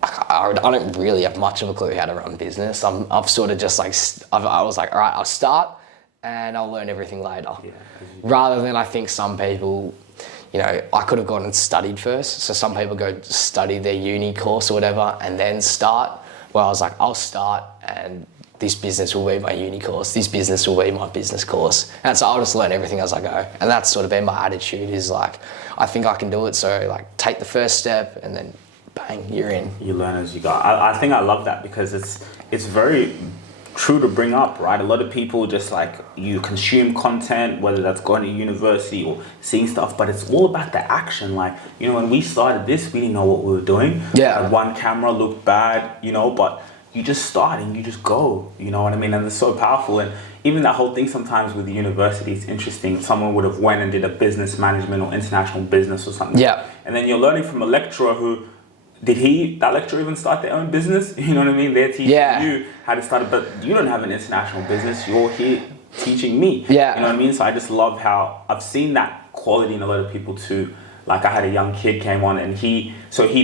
I don't really have much of a clue how to run business. I've sort of just like, I was like, all right, I'll start and I'll learn everything later. Yeah. Rather than I think some people, I could have gone and studied first. So some people go study their uni course or whatever and then start. Well, I was like, I'll start and this business will be my uni course. This business will be my business course. And so I'll just learn everything as I go. And that's sort of been my attitude, is like, I think I can do it. So like take the first step and then bang, you're in. You learn as you go. I think I love that because it's very true to bring up, right? A lot of people just like, you consume content, whether that's going to university or seeing stuff, but it's all about the action. Like, you know, when we started this, we didn't know what we were doing. Yeah. Like, one camera looked bad, you know, but you just start and you just go, you know what I mean? And it's so powerful. And even that whole thing sometimes with the university is interesting. Someone would have went and did a business management or international business or something. Yeah. And then you're learning from a lecturer who, that lecturer even start their own business? You know what I mean? They're teaching you how to start it, but you don't have an international business. You're here teaching me. Yeah. You know what I mean? So I just love how I've seen that quality in a lot of people too. Like, I had a young kid came on and he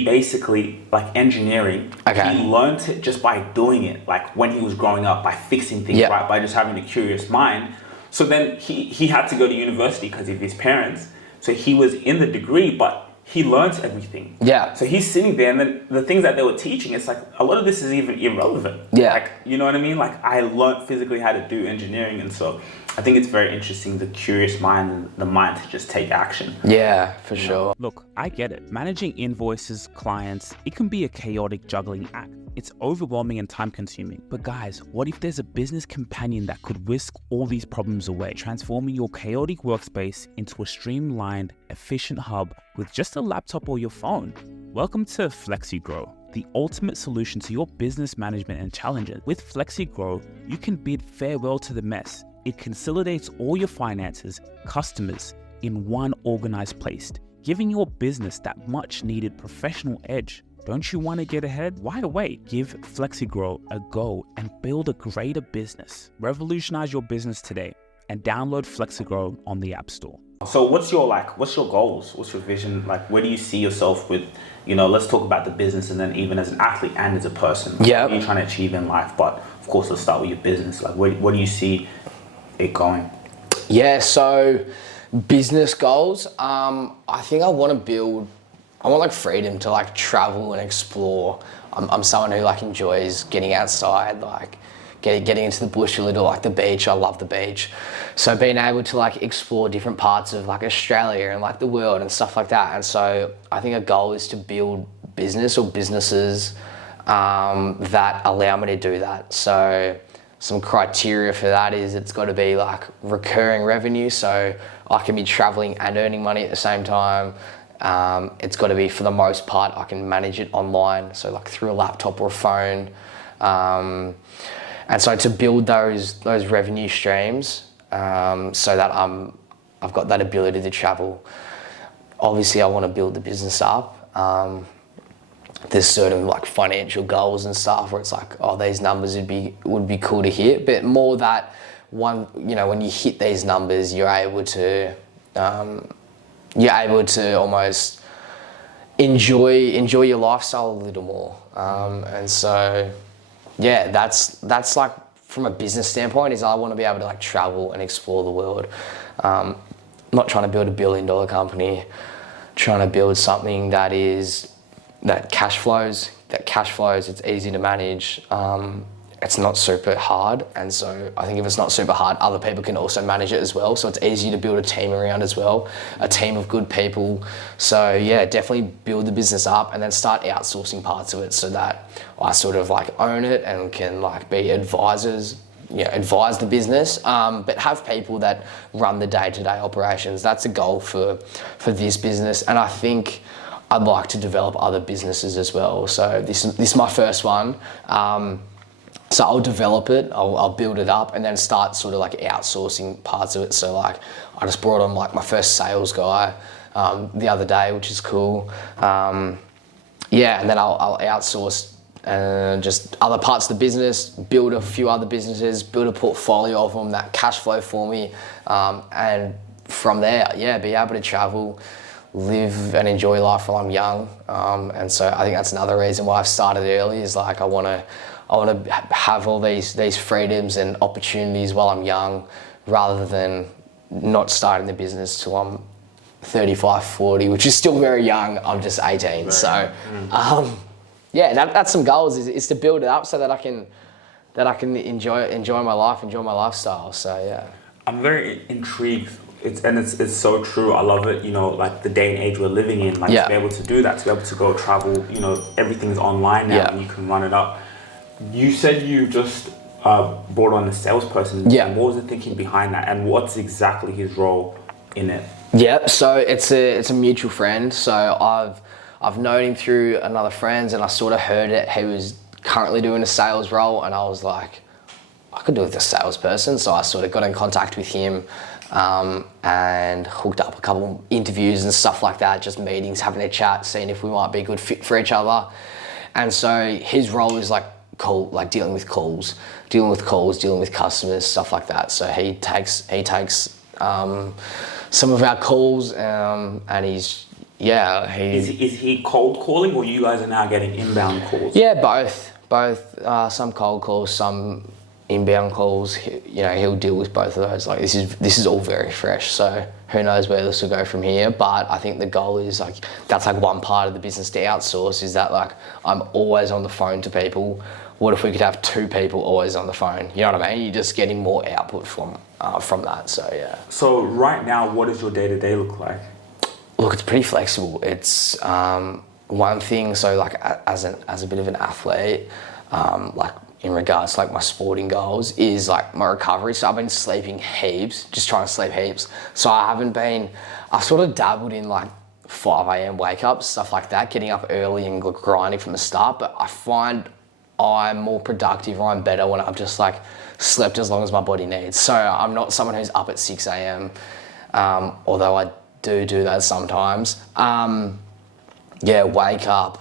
basically, like, engineering, he learned it just by doing it. Like, when he was growing up, by fixing things, right? By just having a curious mind. So then he had to go to university because of his parents. So he was in the degree, but he learns everything. Yeah. So he's sitting there, and then the things that they were teaching, it's like a lot of this is even irrelevant. Yeah. Like, you know what I mean? Like, I learned physically how to do engineering, and so I think it's very interesting, the curious mind and the mind to just take action. Yeah, for sure. Look, I get it. Managing invoices, clients, it can be a chaotic juggling act. It's overwhelming and time consuming. But guys, what if there's a business companion that could whisk all these problems away, transforming your chaotic workspace into a streamlined, efficient hub with just a laptop or your phone? Welcome to Flexigrow, the ultimate solution to your business management and challenges. With Flexigrow, you can bid farewell to the mess. It consolidates all your finances, customers in one organized place, giving your business that much needed professional edge. Don't you want to get ahead? Why wait? Give Flexigrow a go and build a greater business. Revolutionize your business today and download Flexigrow on the App Store. So what's your goals? What's your vision? Like, where do you see yourself with, you know, let's talk about the business and then even as an athlete and as a person. Yeah. What are you trying to achieve in life? But of course, let's start with your business. Like, where do you see it going? Yeah, so business goals, I think I want like freedom to like travel and explore. I'm someone who like enjoys getting outside, like getting into the bush a little, like the beach. I love the beach. So being able to like explore different parts of like Australia and like the world and stuff like that. And so I think a goal is to build business or businesses that allow me to do that. So some criteria for that is it's got to be like recurring revenue. So I can be traveling and earning money at the same time. It's got to be, for the most part, I can manage it online, so like through a laptop or a phone. And so to build those revenue streams, so that I've got that ability to travel. Obviously, I want to build the business up. There's certain like financial goals and stuff where it's like, oh, these numbers would be cool to hit, but more that one, you know, when you hit these numbers, you're able to almost enjoy your lifestyle a little more. And so, yeah, that's like, from a business standpoint, is I want to be able to like travel and explore the world. I'm not trying to build $1 billion company, trying to build something that cash flows, it's easy to manage. It's not super hard, and so I think if it's not super hard, other people can also manage it as well. So it's easy to build a team around as well, a team of good people. So yeah, definitely build the business up and then start outsourcing parts of it so that I sort of like own it and can like be advisors, you know, advise the business, but have people that run the day-to-day operations. That's a goal for this business, and I think I'd like to develop other businesses as well. So this is my first one. So I'll develop it, I'll build it up, and then start sort of like outsourcing parts of it. So like I just brought on like my first sales guy the other day, which is cool. And then I'll outsource just other parts of the business, build a few other businesses, build a portfolio of them that cash flow for me, and from there, be able to travel, live and enjoy life while I'm young. And so I think that's another reason why I've started early, is like I want to have all these freedoms and opportunities while I'm young, rather than not starting the business till I'm 35, 40, which is still very young. I'm just 18. So, that's some goals is to build it up so that I can enjoy my life, enjoy my lifestyle. So yeah. I'm very intrigued. It's so true. I love it. You know, like the day and age we're living in, like to be able to do that, to be able to go travel. You know, everything's online now, and you can run it up. You said you just brought on a salesperson. Yeah. What was the thinking behind that, and what's exactly his role in it? Yeah, so it's a mutual friend. So I've known him through another friend, and I sort of heard it. He was currently doing a sales role, and I was like, I could do with a salesperson. So I sort of got in contact with him and hooked up a couple interviews and stuff like that, just meetings, having a chat, seeing if we might be a good fit for each other. And so his role is like dealing with calls, dealing with customers, stuff like that. So he takes some of our calls, and Is he cold calling, or you guys are now getting inbound calls? Yeah, both. Some cold calls, some inbound calls. He'll deal with both of those. Like this is all very fresh, so who knows where this will go from here. But I think the goal is like that's like one part of the business to outsource, is that like I'm always on the phone to people. What if we could have 2 people always on the phone? You know what I mean? You're just getting more output from that. So yeah. So right now, what does your day-to-day look like? Look, it's pretty flexible. It's one thing. So like as a bit of an athlete, like in regards to like my sporting goals, is like my recovery. So I've been sleeping heaps, just trying to sleep heaps. So I sort of dabbled in like 5 a.m. wake ups, stuff like that, getting up early and grinding from the start. But I find I'm more productive, or I'm better when I've just like slept as long as my body needs. So I'm not someone who's up at 6 a.m. Although I do that sometimes. Wake up.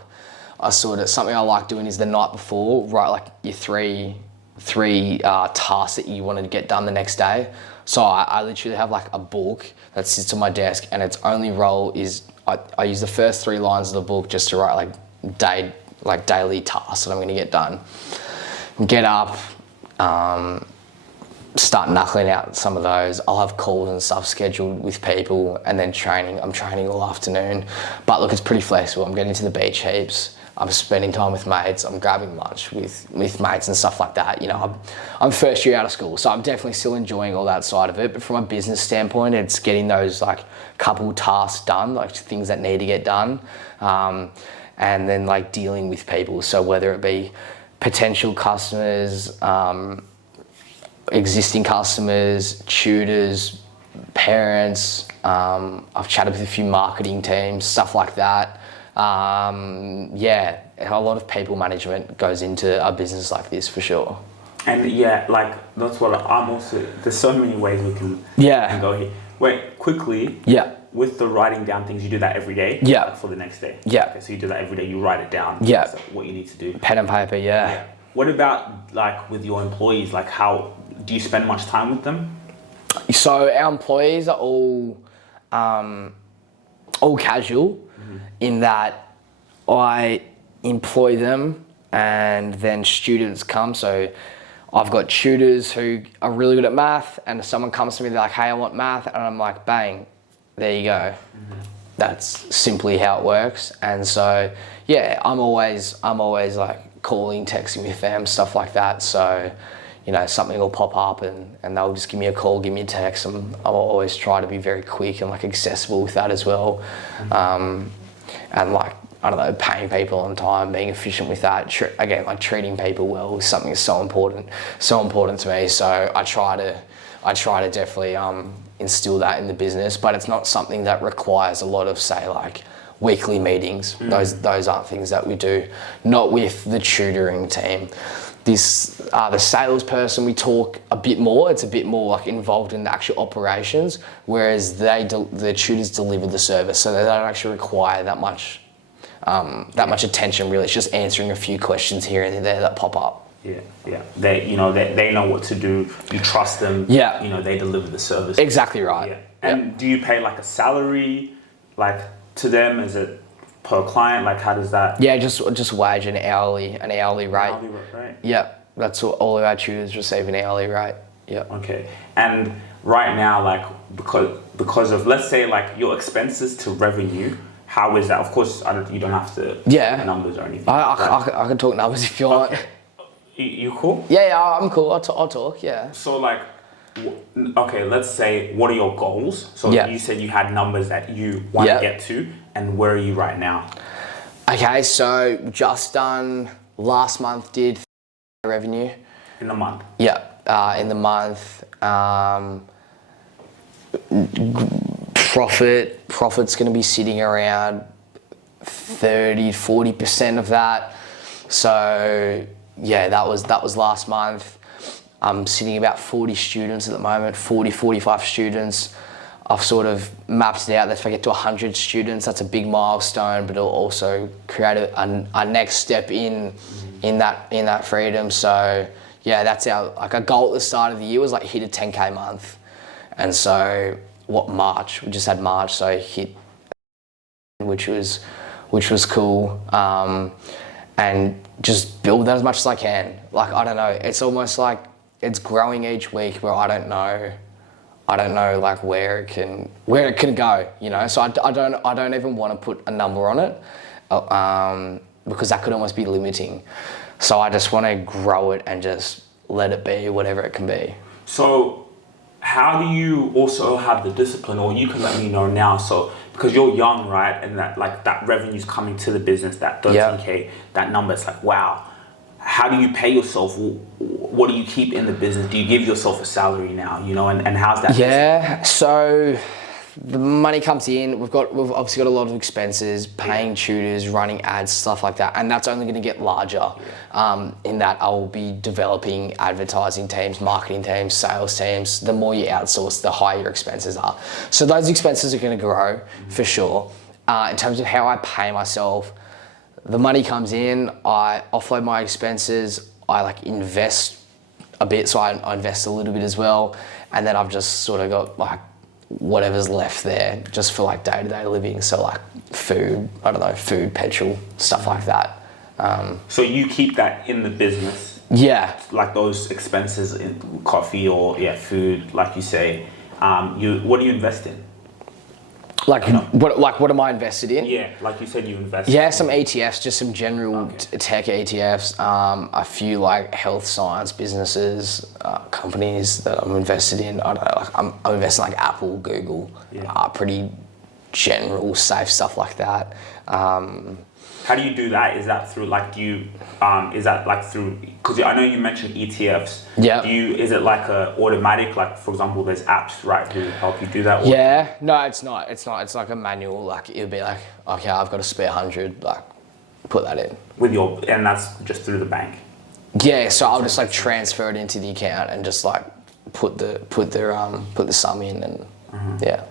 Something I like doing is the night before, write like your three tasks that you wanted to get done the next day. So I literally have like a book that sits on my desk, and its only role is I use the first 3 lines of the book just to write like daily tasks that I'm going to get done. Get up, start knuckling out some of those. I'll have calls and stuff scheduled with people, and then training. I'm training all afternoon. But look, it's pretty flexible. I'm getting to the beach heaps. I'm spending time with mates. I'm grabbing lunch with mates and stuff like that. I'm first year out of school, so I'm definitely still enjoying all that side of it. But from a business standpoint, it's getting those like couple tasks done, like things that need to get done. And then like dealing with people. So whether it be potential customers, existing customers, tutors, parents, I've chatted with a few marketing teams, stuff like that. A lot of people management goes into a business like this for sure. And like that's what I'm also, there's so many ways we can go here. Wait, quickly. Yeah. With the writing down things, you do that every day? Yeah. Like for the next day? Yeah. Okay, so you do that every day, you write it down. Yeah. So what you need to do. Pen and paper, yeah. What about like with your employees? Like how, do you spend much time with them? So our employees are all casual, in that I employ them and then students come. So I've got tutors who are really good at math, and if someone comes to me, they're like, hey, I want math, and I'm like, bang, there you go. That's simply how it works. And so I'm always like calling, texting with them, stuff like that. So something will pop up and they'll just give me a call, give me a text, and I'll always try to be very quick and like accessible with that as well. And like, I don't know, paying people on time, being efficient with that. Again, like treating people well is something that's so important to me. So I try to definitely instill that in the business, but it's not something that requires a lot of, say, like weekly meetings. Those aren't things that we do. Not with the tutoring team. The salesperson, we talk a bit more. It's a bit more like involved in the actual operations, whereas the tutors deliver the service, so they don't actually require that much attention. Really, it's just answering a few questions here and there that pop up. Yeah. They know what to do. You trust them. Yeah. They deliver the service. Exactly right. Yeah. And do you pay like a salary, like to them? Is it per client? Like how does that? Yeah, just wage, an hourly rate. Hourly rate, right? Yeah, that's what all of our tutors receive, an hourly rate. Yeah. Okay. And right now, like because of, let's say, like your expenses to revenue, how is that? Of course, you don't have to numbers or anything. I can talk numbers if you want. You cool? Yeah, I'm cool. I'll talk. Yeah. So like, okay, let's say, what are your goals? So you said you had numbers that you want to get to, and where are you right now? Okay, so just done last month, did revenue. In the month? Yeah, in the month. Profit's going to be sitting around 30-40% of that. So yeah, that was last month. I'm sitting about 40 students at the moment, 45 students. I've sort of mapped it out that if I get to 100 students, that's a big milestone, but it'll also create a next step in that freedom. So yeah, that's our goal at the start of the year was like hit a 10K month. And so March, we just had March, so hit, which was cool. And just build that as much as I can. Like, I don't know, it's almost like it's growing each week where I don't know like where it can go, you know. So I don't even want to put a number on it, because that could almost be limiting. So I just want to grow it and just let it be whatever it can be. So how do you also have the discipline, or you can let me know now, so because you're young, right, and that revenue's coming to the business, that 13K, that number, it's like, wow. How do you pay yourself? What do you keep in the business? Do you give yourself a salary now, you know, and how's that? Yeah, so the money comes in. We've obviously got a lot of expenses, paying tutors, running ads, stuff like that, and that's only going to get larger. In that I will be developing advertising teams, marketing teams, sales teams. The more you outsource, the higher your expenses are. So those expenses are going to grow for sure. In terms of how I pay myself, the money comes in, I offload my expenses, I invest a bit, so I invest a little bit as well, and then I've just sort of got whatever's left there just for day-to-day living, so food, petrol, stuff like that. So you keep that in the business? Yeah. Like those expenses in coffee or food, like you say, what do you invest in? What am I invested in? Yeah, like you said, you invest. Yeah, some ETFs, just some general tech ETFs. A few health science businesses, companies that I'm invested in. I don't know, I'm invested in Apple, Google, pretty general safe stuff like that. How do you do that? Is that through because I know you mentioned ETFs. Yeah. Is it a automatic, for example, there's apps, right, to help you do that? Yeah, no, it's not. It's like a manual, it'll be okay, I've got a spare 100, put that in. And that's just through the bank? Yeah, so I'll just transfer it into the account and just put the sum in and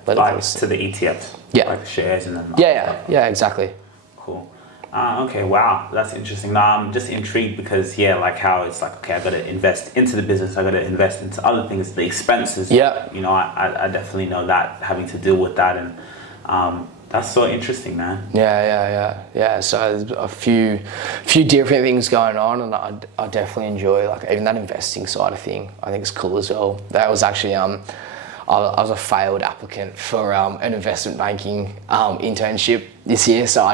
let it to the ETFs? Yeah. Like shares and then... Yeah, exactly. Cool. Okay, wow, that's interesting. Now I'm just intrigued because how it's okay, I got to invest into the business, I got to invest into other things, the expenses. Yeah. You know, I definitely know that, having to deal with that, and that's so interesting, man. Yeah. So there's a few different things going on, and I definitely enjoy even that investing side of thing. I think it's cool as well. That was actually I was a failed applicant for an investment banking internship this year, so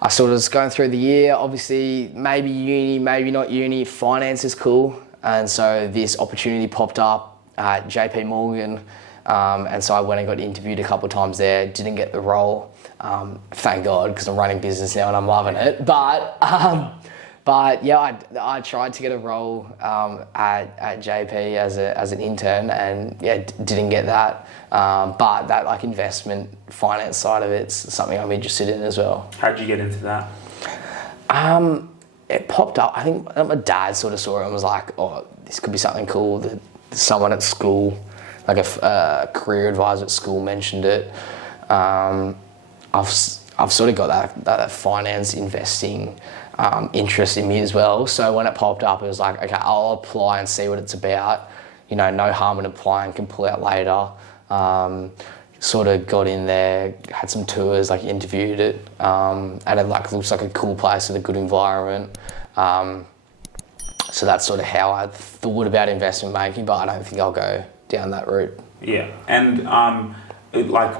I sort of was going through the year, obviously maybe uni, maybe not uni, finance is cool, and so this opportunity popped up at JP Morgan, and so I went and got interviewed a couple of times there, didn't get the role, thank God, because I'm running business now and I'm loving it, but yeah, I tried to get a role at JP as an intern, and didn't get that. But that investment finance side of it's something I'm interested in as well. How'd you get into that? It popped up. I think my dad sort of saw it and was like, "Oh, this could be something cool." That someone at school, a career advisor at school, mentioned it. I've sort of got that finance investing interest in me as well. So when it popped up, it was like, okay, I'll apply and see what it's about. You know, no harm in applying, can pull out later. Sort of got in there, had some tours, interviewed it, and it looks like a cool place with a good environment. So that's sort of how I thought about investment banking, but I don't think I'll go down that route. Yeah, and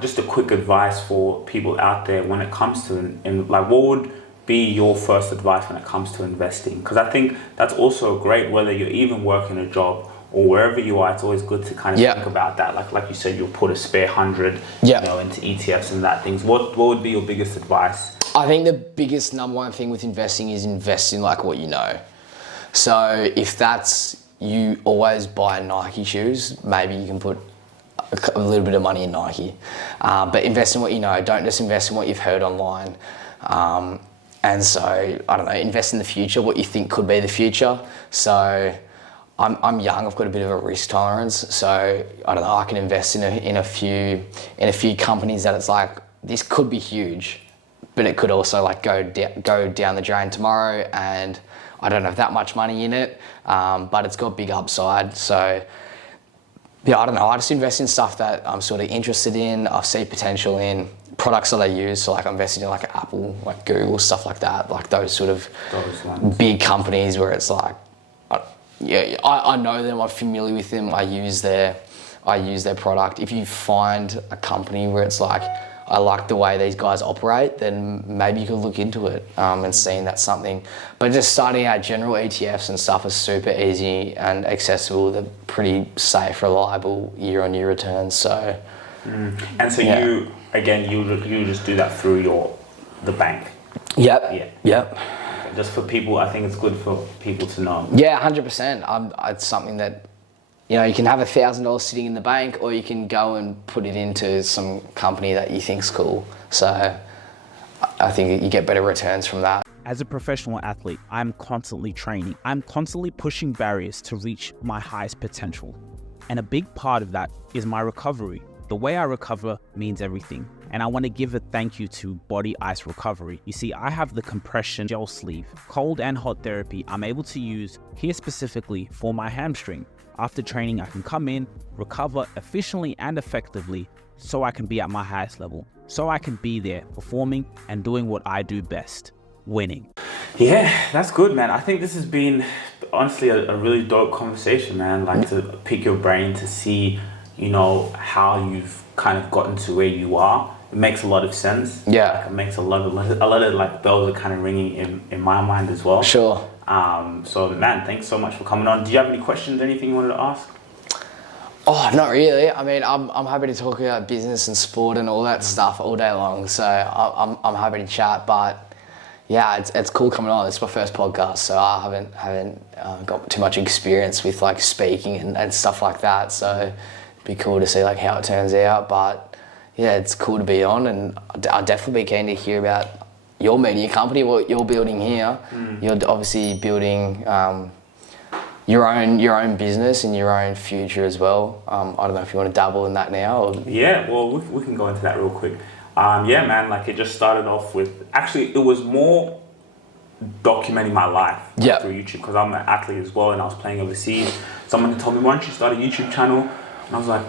just a quick advice for people out there when it comes to what would be your first advice when it comes to investing? Because I think that's also great, whether you're even working a job or wherever you are, it's always good to kind of think about that. Like you said, you'll put a spare 100 into ETFs and that things. What would be your biggest advice? I think the biggest number one thing with investing is invest in what you know. So if that's, you always buy Nike shoes, maybe you can put a little bit of money in Nike. But invest in what you know, don't just invest in what you've heard online. And so, I don't know, invest in the future, what you think could be the future. So I'm young, I've got a bit of a risk tolerance. So I don't know, I can invest in a few companies that it's like, this could be huge, but it could also like go down the drain tomorrow, and I don't have that much money in it, but it's got big upside. So yeah, I don't know, I just invest in stuff that I'm sort of interested in, I see potential in, products that I use. So like I'm invested in like Apple, like Google, stuff like that, like those sort of big companies where it's like, I know them, I'm familiar with them, I use their product. If you find a company where it's like, I like the way these guys operate, then maybe you could look into it and seeing that's something. But just starting out, general ETFs and stuff is super easy and accessible. They're pretty safe, reliable year-on-year returns. So, and so you just do that through the bank. Yep. Yep. Just for people, I think it's good for people to know. Yeah, 100%. It's something that, you know, you can have $1,000 sitting in the bank, or you can go and put it into some company that you think's cool. So I think you get better returns from that. As a professional athlete, I'm constantly training. I'm constantly pushing barriers to reach my highest potential. And a big part of that is my recovery. The way I recover means everything. And I want to give a thank you to Body Ice Recovery. You see, I have the compression gel sleeve. Cold and hot therapy I'm able to use here specifically for my hamstring. After training, I can come in, recover efficiently and effectively so I can be at my highest level. So I can be there performing and doing what I do best, winning. Yeah, that's good, man. I think this has been honestly a really dope conversation, man. Like to pick your brain to see, you know, how you've kind of gotten to where you are. It makes a lot of sense. Yeah. Like, it makes a lot of like bells are kind of ringing in my mind as well. Sure. So man, thanks so much for coming on. Do you have any questions, anything you wanted to ask? Oh, not really. I mean, I'm happy to talk about business and sport and all that stuff all day long. So I'm happy to chat. But yeah, it's cool coming on. It's my first podcast, so I haven't got too much experience with like speaking and stuff like that. So it'd be cool to see like how it turns out. But yeah, it's cool to be on, and I'd definitely be keen to hear about your media company, what you're building here. You're obviously building your own business and your own future as well. I don't know if you want to dabble in that now. Or... Yeah, well, we can go into that real quick. Yeah, man, like it just started off with, actually it was more documenting my life through YouTube, because I'm an athlete as well and I was playing overseas. Someone told me, why don't you start a YouTube channel? And I was like,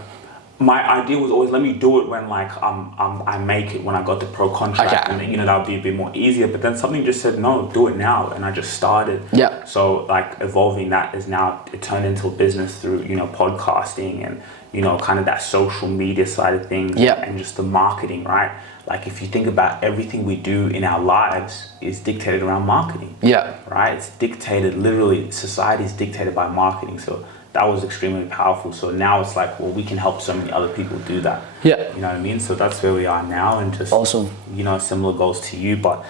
my idea was always, let me do it when like I make it, when I got the pro contract, and you know, that would be a bit more easier. But then something just said, no, do it now, and I just started. Yeah. So like evolving that is now, it turned into a business through, you know, podcasting and, you know, kind of that social media side of things, and just the marketing, right? Like if you think about everything we do in our lives is dictated around marketing. Yeah. Right? It's dictated, literally, society is dictated by marketing. So that was extremely powerful. So now it's like, well, we can help so many other people do that. Yeah. You know what I mean? So that's where we are now, and just, awesome. You know, similar goals to you, but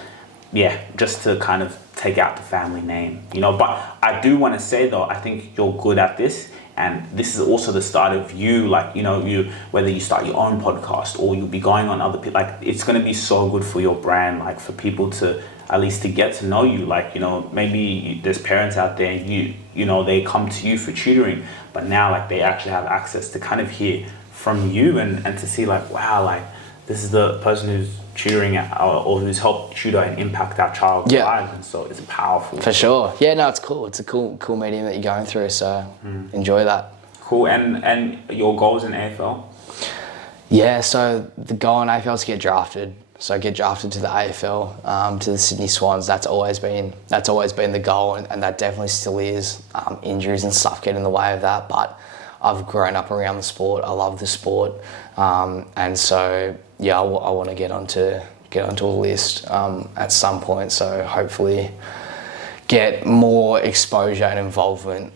yeah, just to kind of take out the family name, you know. But I do want to say though, I think you're good at this, and this is also the start of you, like, you know, you, whether you start your own podcast or you'll be going on other people, like it's going to be so good for your brand, like for people to, at least to get to know you. Like, you know, maybe there's parents out there, you know, they come to you for tutoring, but now like they actually have access to kind of hear from you and to see like, wow, like this is the person who's tutoring or who's helped tutor and impact our child's lives. And so it's powerful. For sure. Yeah, no, it's cool. It's a cool medium that you're going through. So enjoy that. Cool. And your goals in AFL? Yeah, so the goal in AFL is to get drafted. So get drafted to the AFL, to the Sydney Swans. That's always been the goal, and that definitely still is. Injuries and stuff get in the way of that, but I've grown up around the sport. I love the sport, and so yeah, I want to get onto a list at some point. So hopefully get more exposure and involvement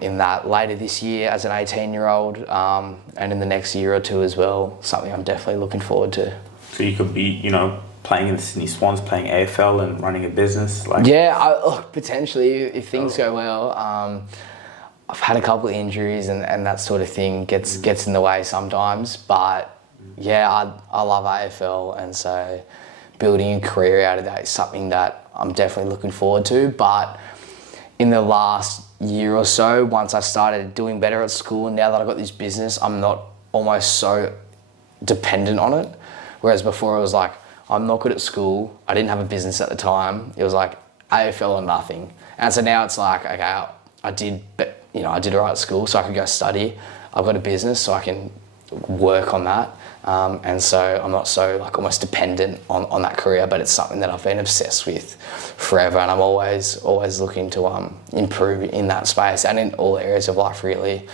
in that later this year as an 18-year-old, and in the next year or two as well. Something I'm definitely looking forward to. So you could be, you know, playing in the Sydney Swans, playing AFL and running a business? Like, look, potentially if things go well. I've had a couple of injuries and that sort of thing gets in the way sometimes, but yeah, I love AFL, and so building a career out of that is something that I'm definitely looking forward to. But in the last year or so, once I started doing better at school, and now that I've got this business, I'm not almost so dependent on it. Whereas before it was like, I'm not good at school, I didn't have a business at the time, it was like AFL or nothing. And so now it's like, okay, I did all right at school, so I could go study. I've got a business, so I can work on that. And so I'm not so like almost dependent on that career, but it's something that I've been obsessed with forever, and I'm always looking to improve in that space and in all areas of life really.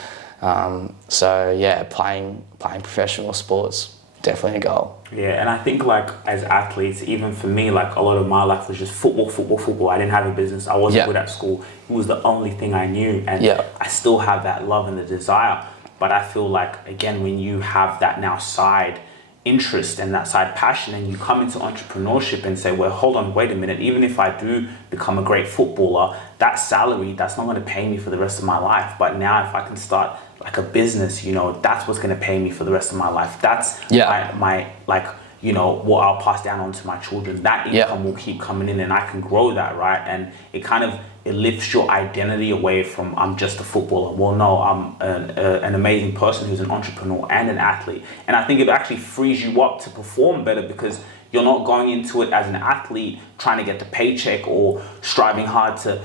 So yeah, playing professional sports, definitely a goal. Yeah, and I think like as athletes, even for me, like a lot of my life was just football. I didn't have a business. I wasn't good at school. It was the only thing I knew, and I still have that love and the desire. But I feel like, again, when you have that now side interest and that side passion, and you come into entrepreneurship and say, well, hold on, wait a minute, even if I do become a great footballer, that salary, that's not going to pay me for the rest of my life. But now if I can start like a business, that's what's going to pay me for the rest of my life. That's my like, what I'll pass down on to my children. That income will keep coming in, and I can grow that, right? And it lifts your identity away from I'm just a footballer. Well, no, I'm an amazing person who's an entrepreneur and an athlete. And I think it actually frees you up to perform better, because you're not going into it as an athlete trying to get the paycheck or striving hard to,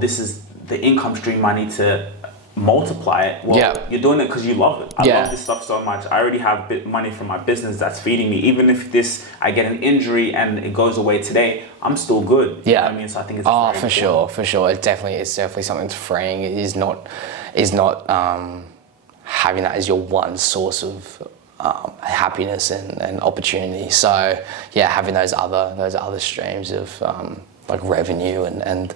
this is the income stream I need to multiply it. You're doing it because you love it. I love this stuff so much. I already have money from my business that's feeding me. Even if I get an injury and it goes away today, I'm still good. You know what I mean? So I think it's for sure. It's definitely something that's freeing. It is not having that as your one source of happiness and opportunity. So yeah, having those other streams of like revenue and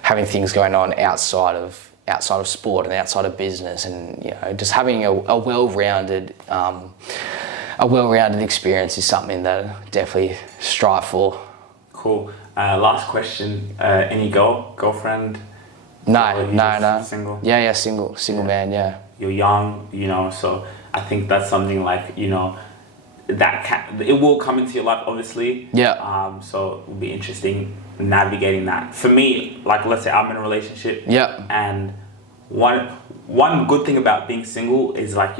having things going on outside of sport and outside of business, and just having a well-rounded experience is something that I definitely strive for. Cool. Last question. Any girlfriend? No. Single? Yeah, single man. Yeah. You're young, so I think that's something like it will come into your life, obviously. Yeah. So it will be interesting navigating that. For me, like, let's say I'm in a relationship. Yeah. And one good thing about being single is like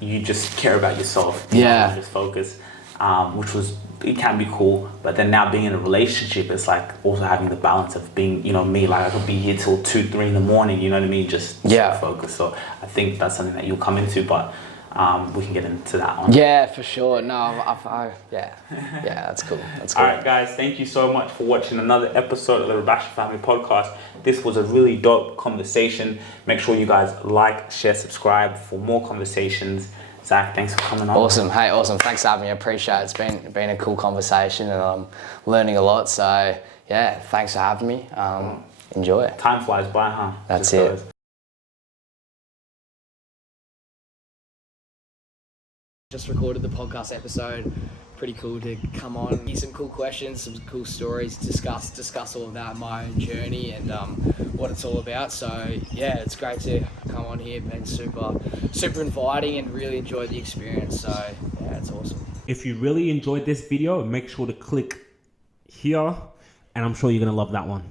you just care about yourself. You just focus, it can be cool. But then now being in a relationship, it's like also having the balance of being, me, like I could be here till 2-3 in the morning. You know what I mean? Just focus. So I think that's something that you'll come into, but. We can get into that one. Yeah, for sure. No, that's cool. All right, guys, thank you so much for watching another episode of the Rubasha Family Podcast. This was a really dope conversation. Make sure you guys like, share, subscribe for more conversations. Zach, thanks for coming on. Awesome. Hey, awesome. Thanks for having me. I appreciate it. It's been a cool conversation, and I'm learning a lot. So yeah, thanks for having me. Enjoy it. Time flies by, huh? That's it. Just recorded the podcast episode. Pretty cool to come on, hear some cool questions, some cool stories, discuss all of that, my own journey and what it's all about. So yeah, it's great to come on here, been super inviting and really enjoyed the experience. So yeah, it's awesome. If you really enjoyed this video, make sure to click here, and I'm sure you're gonna love that one.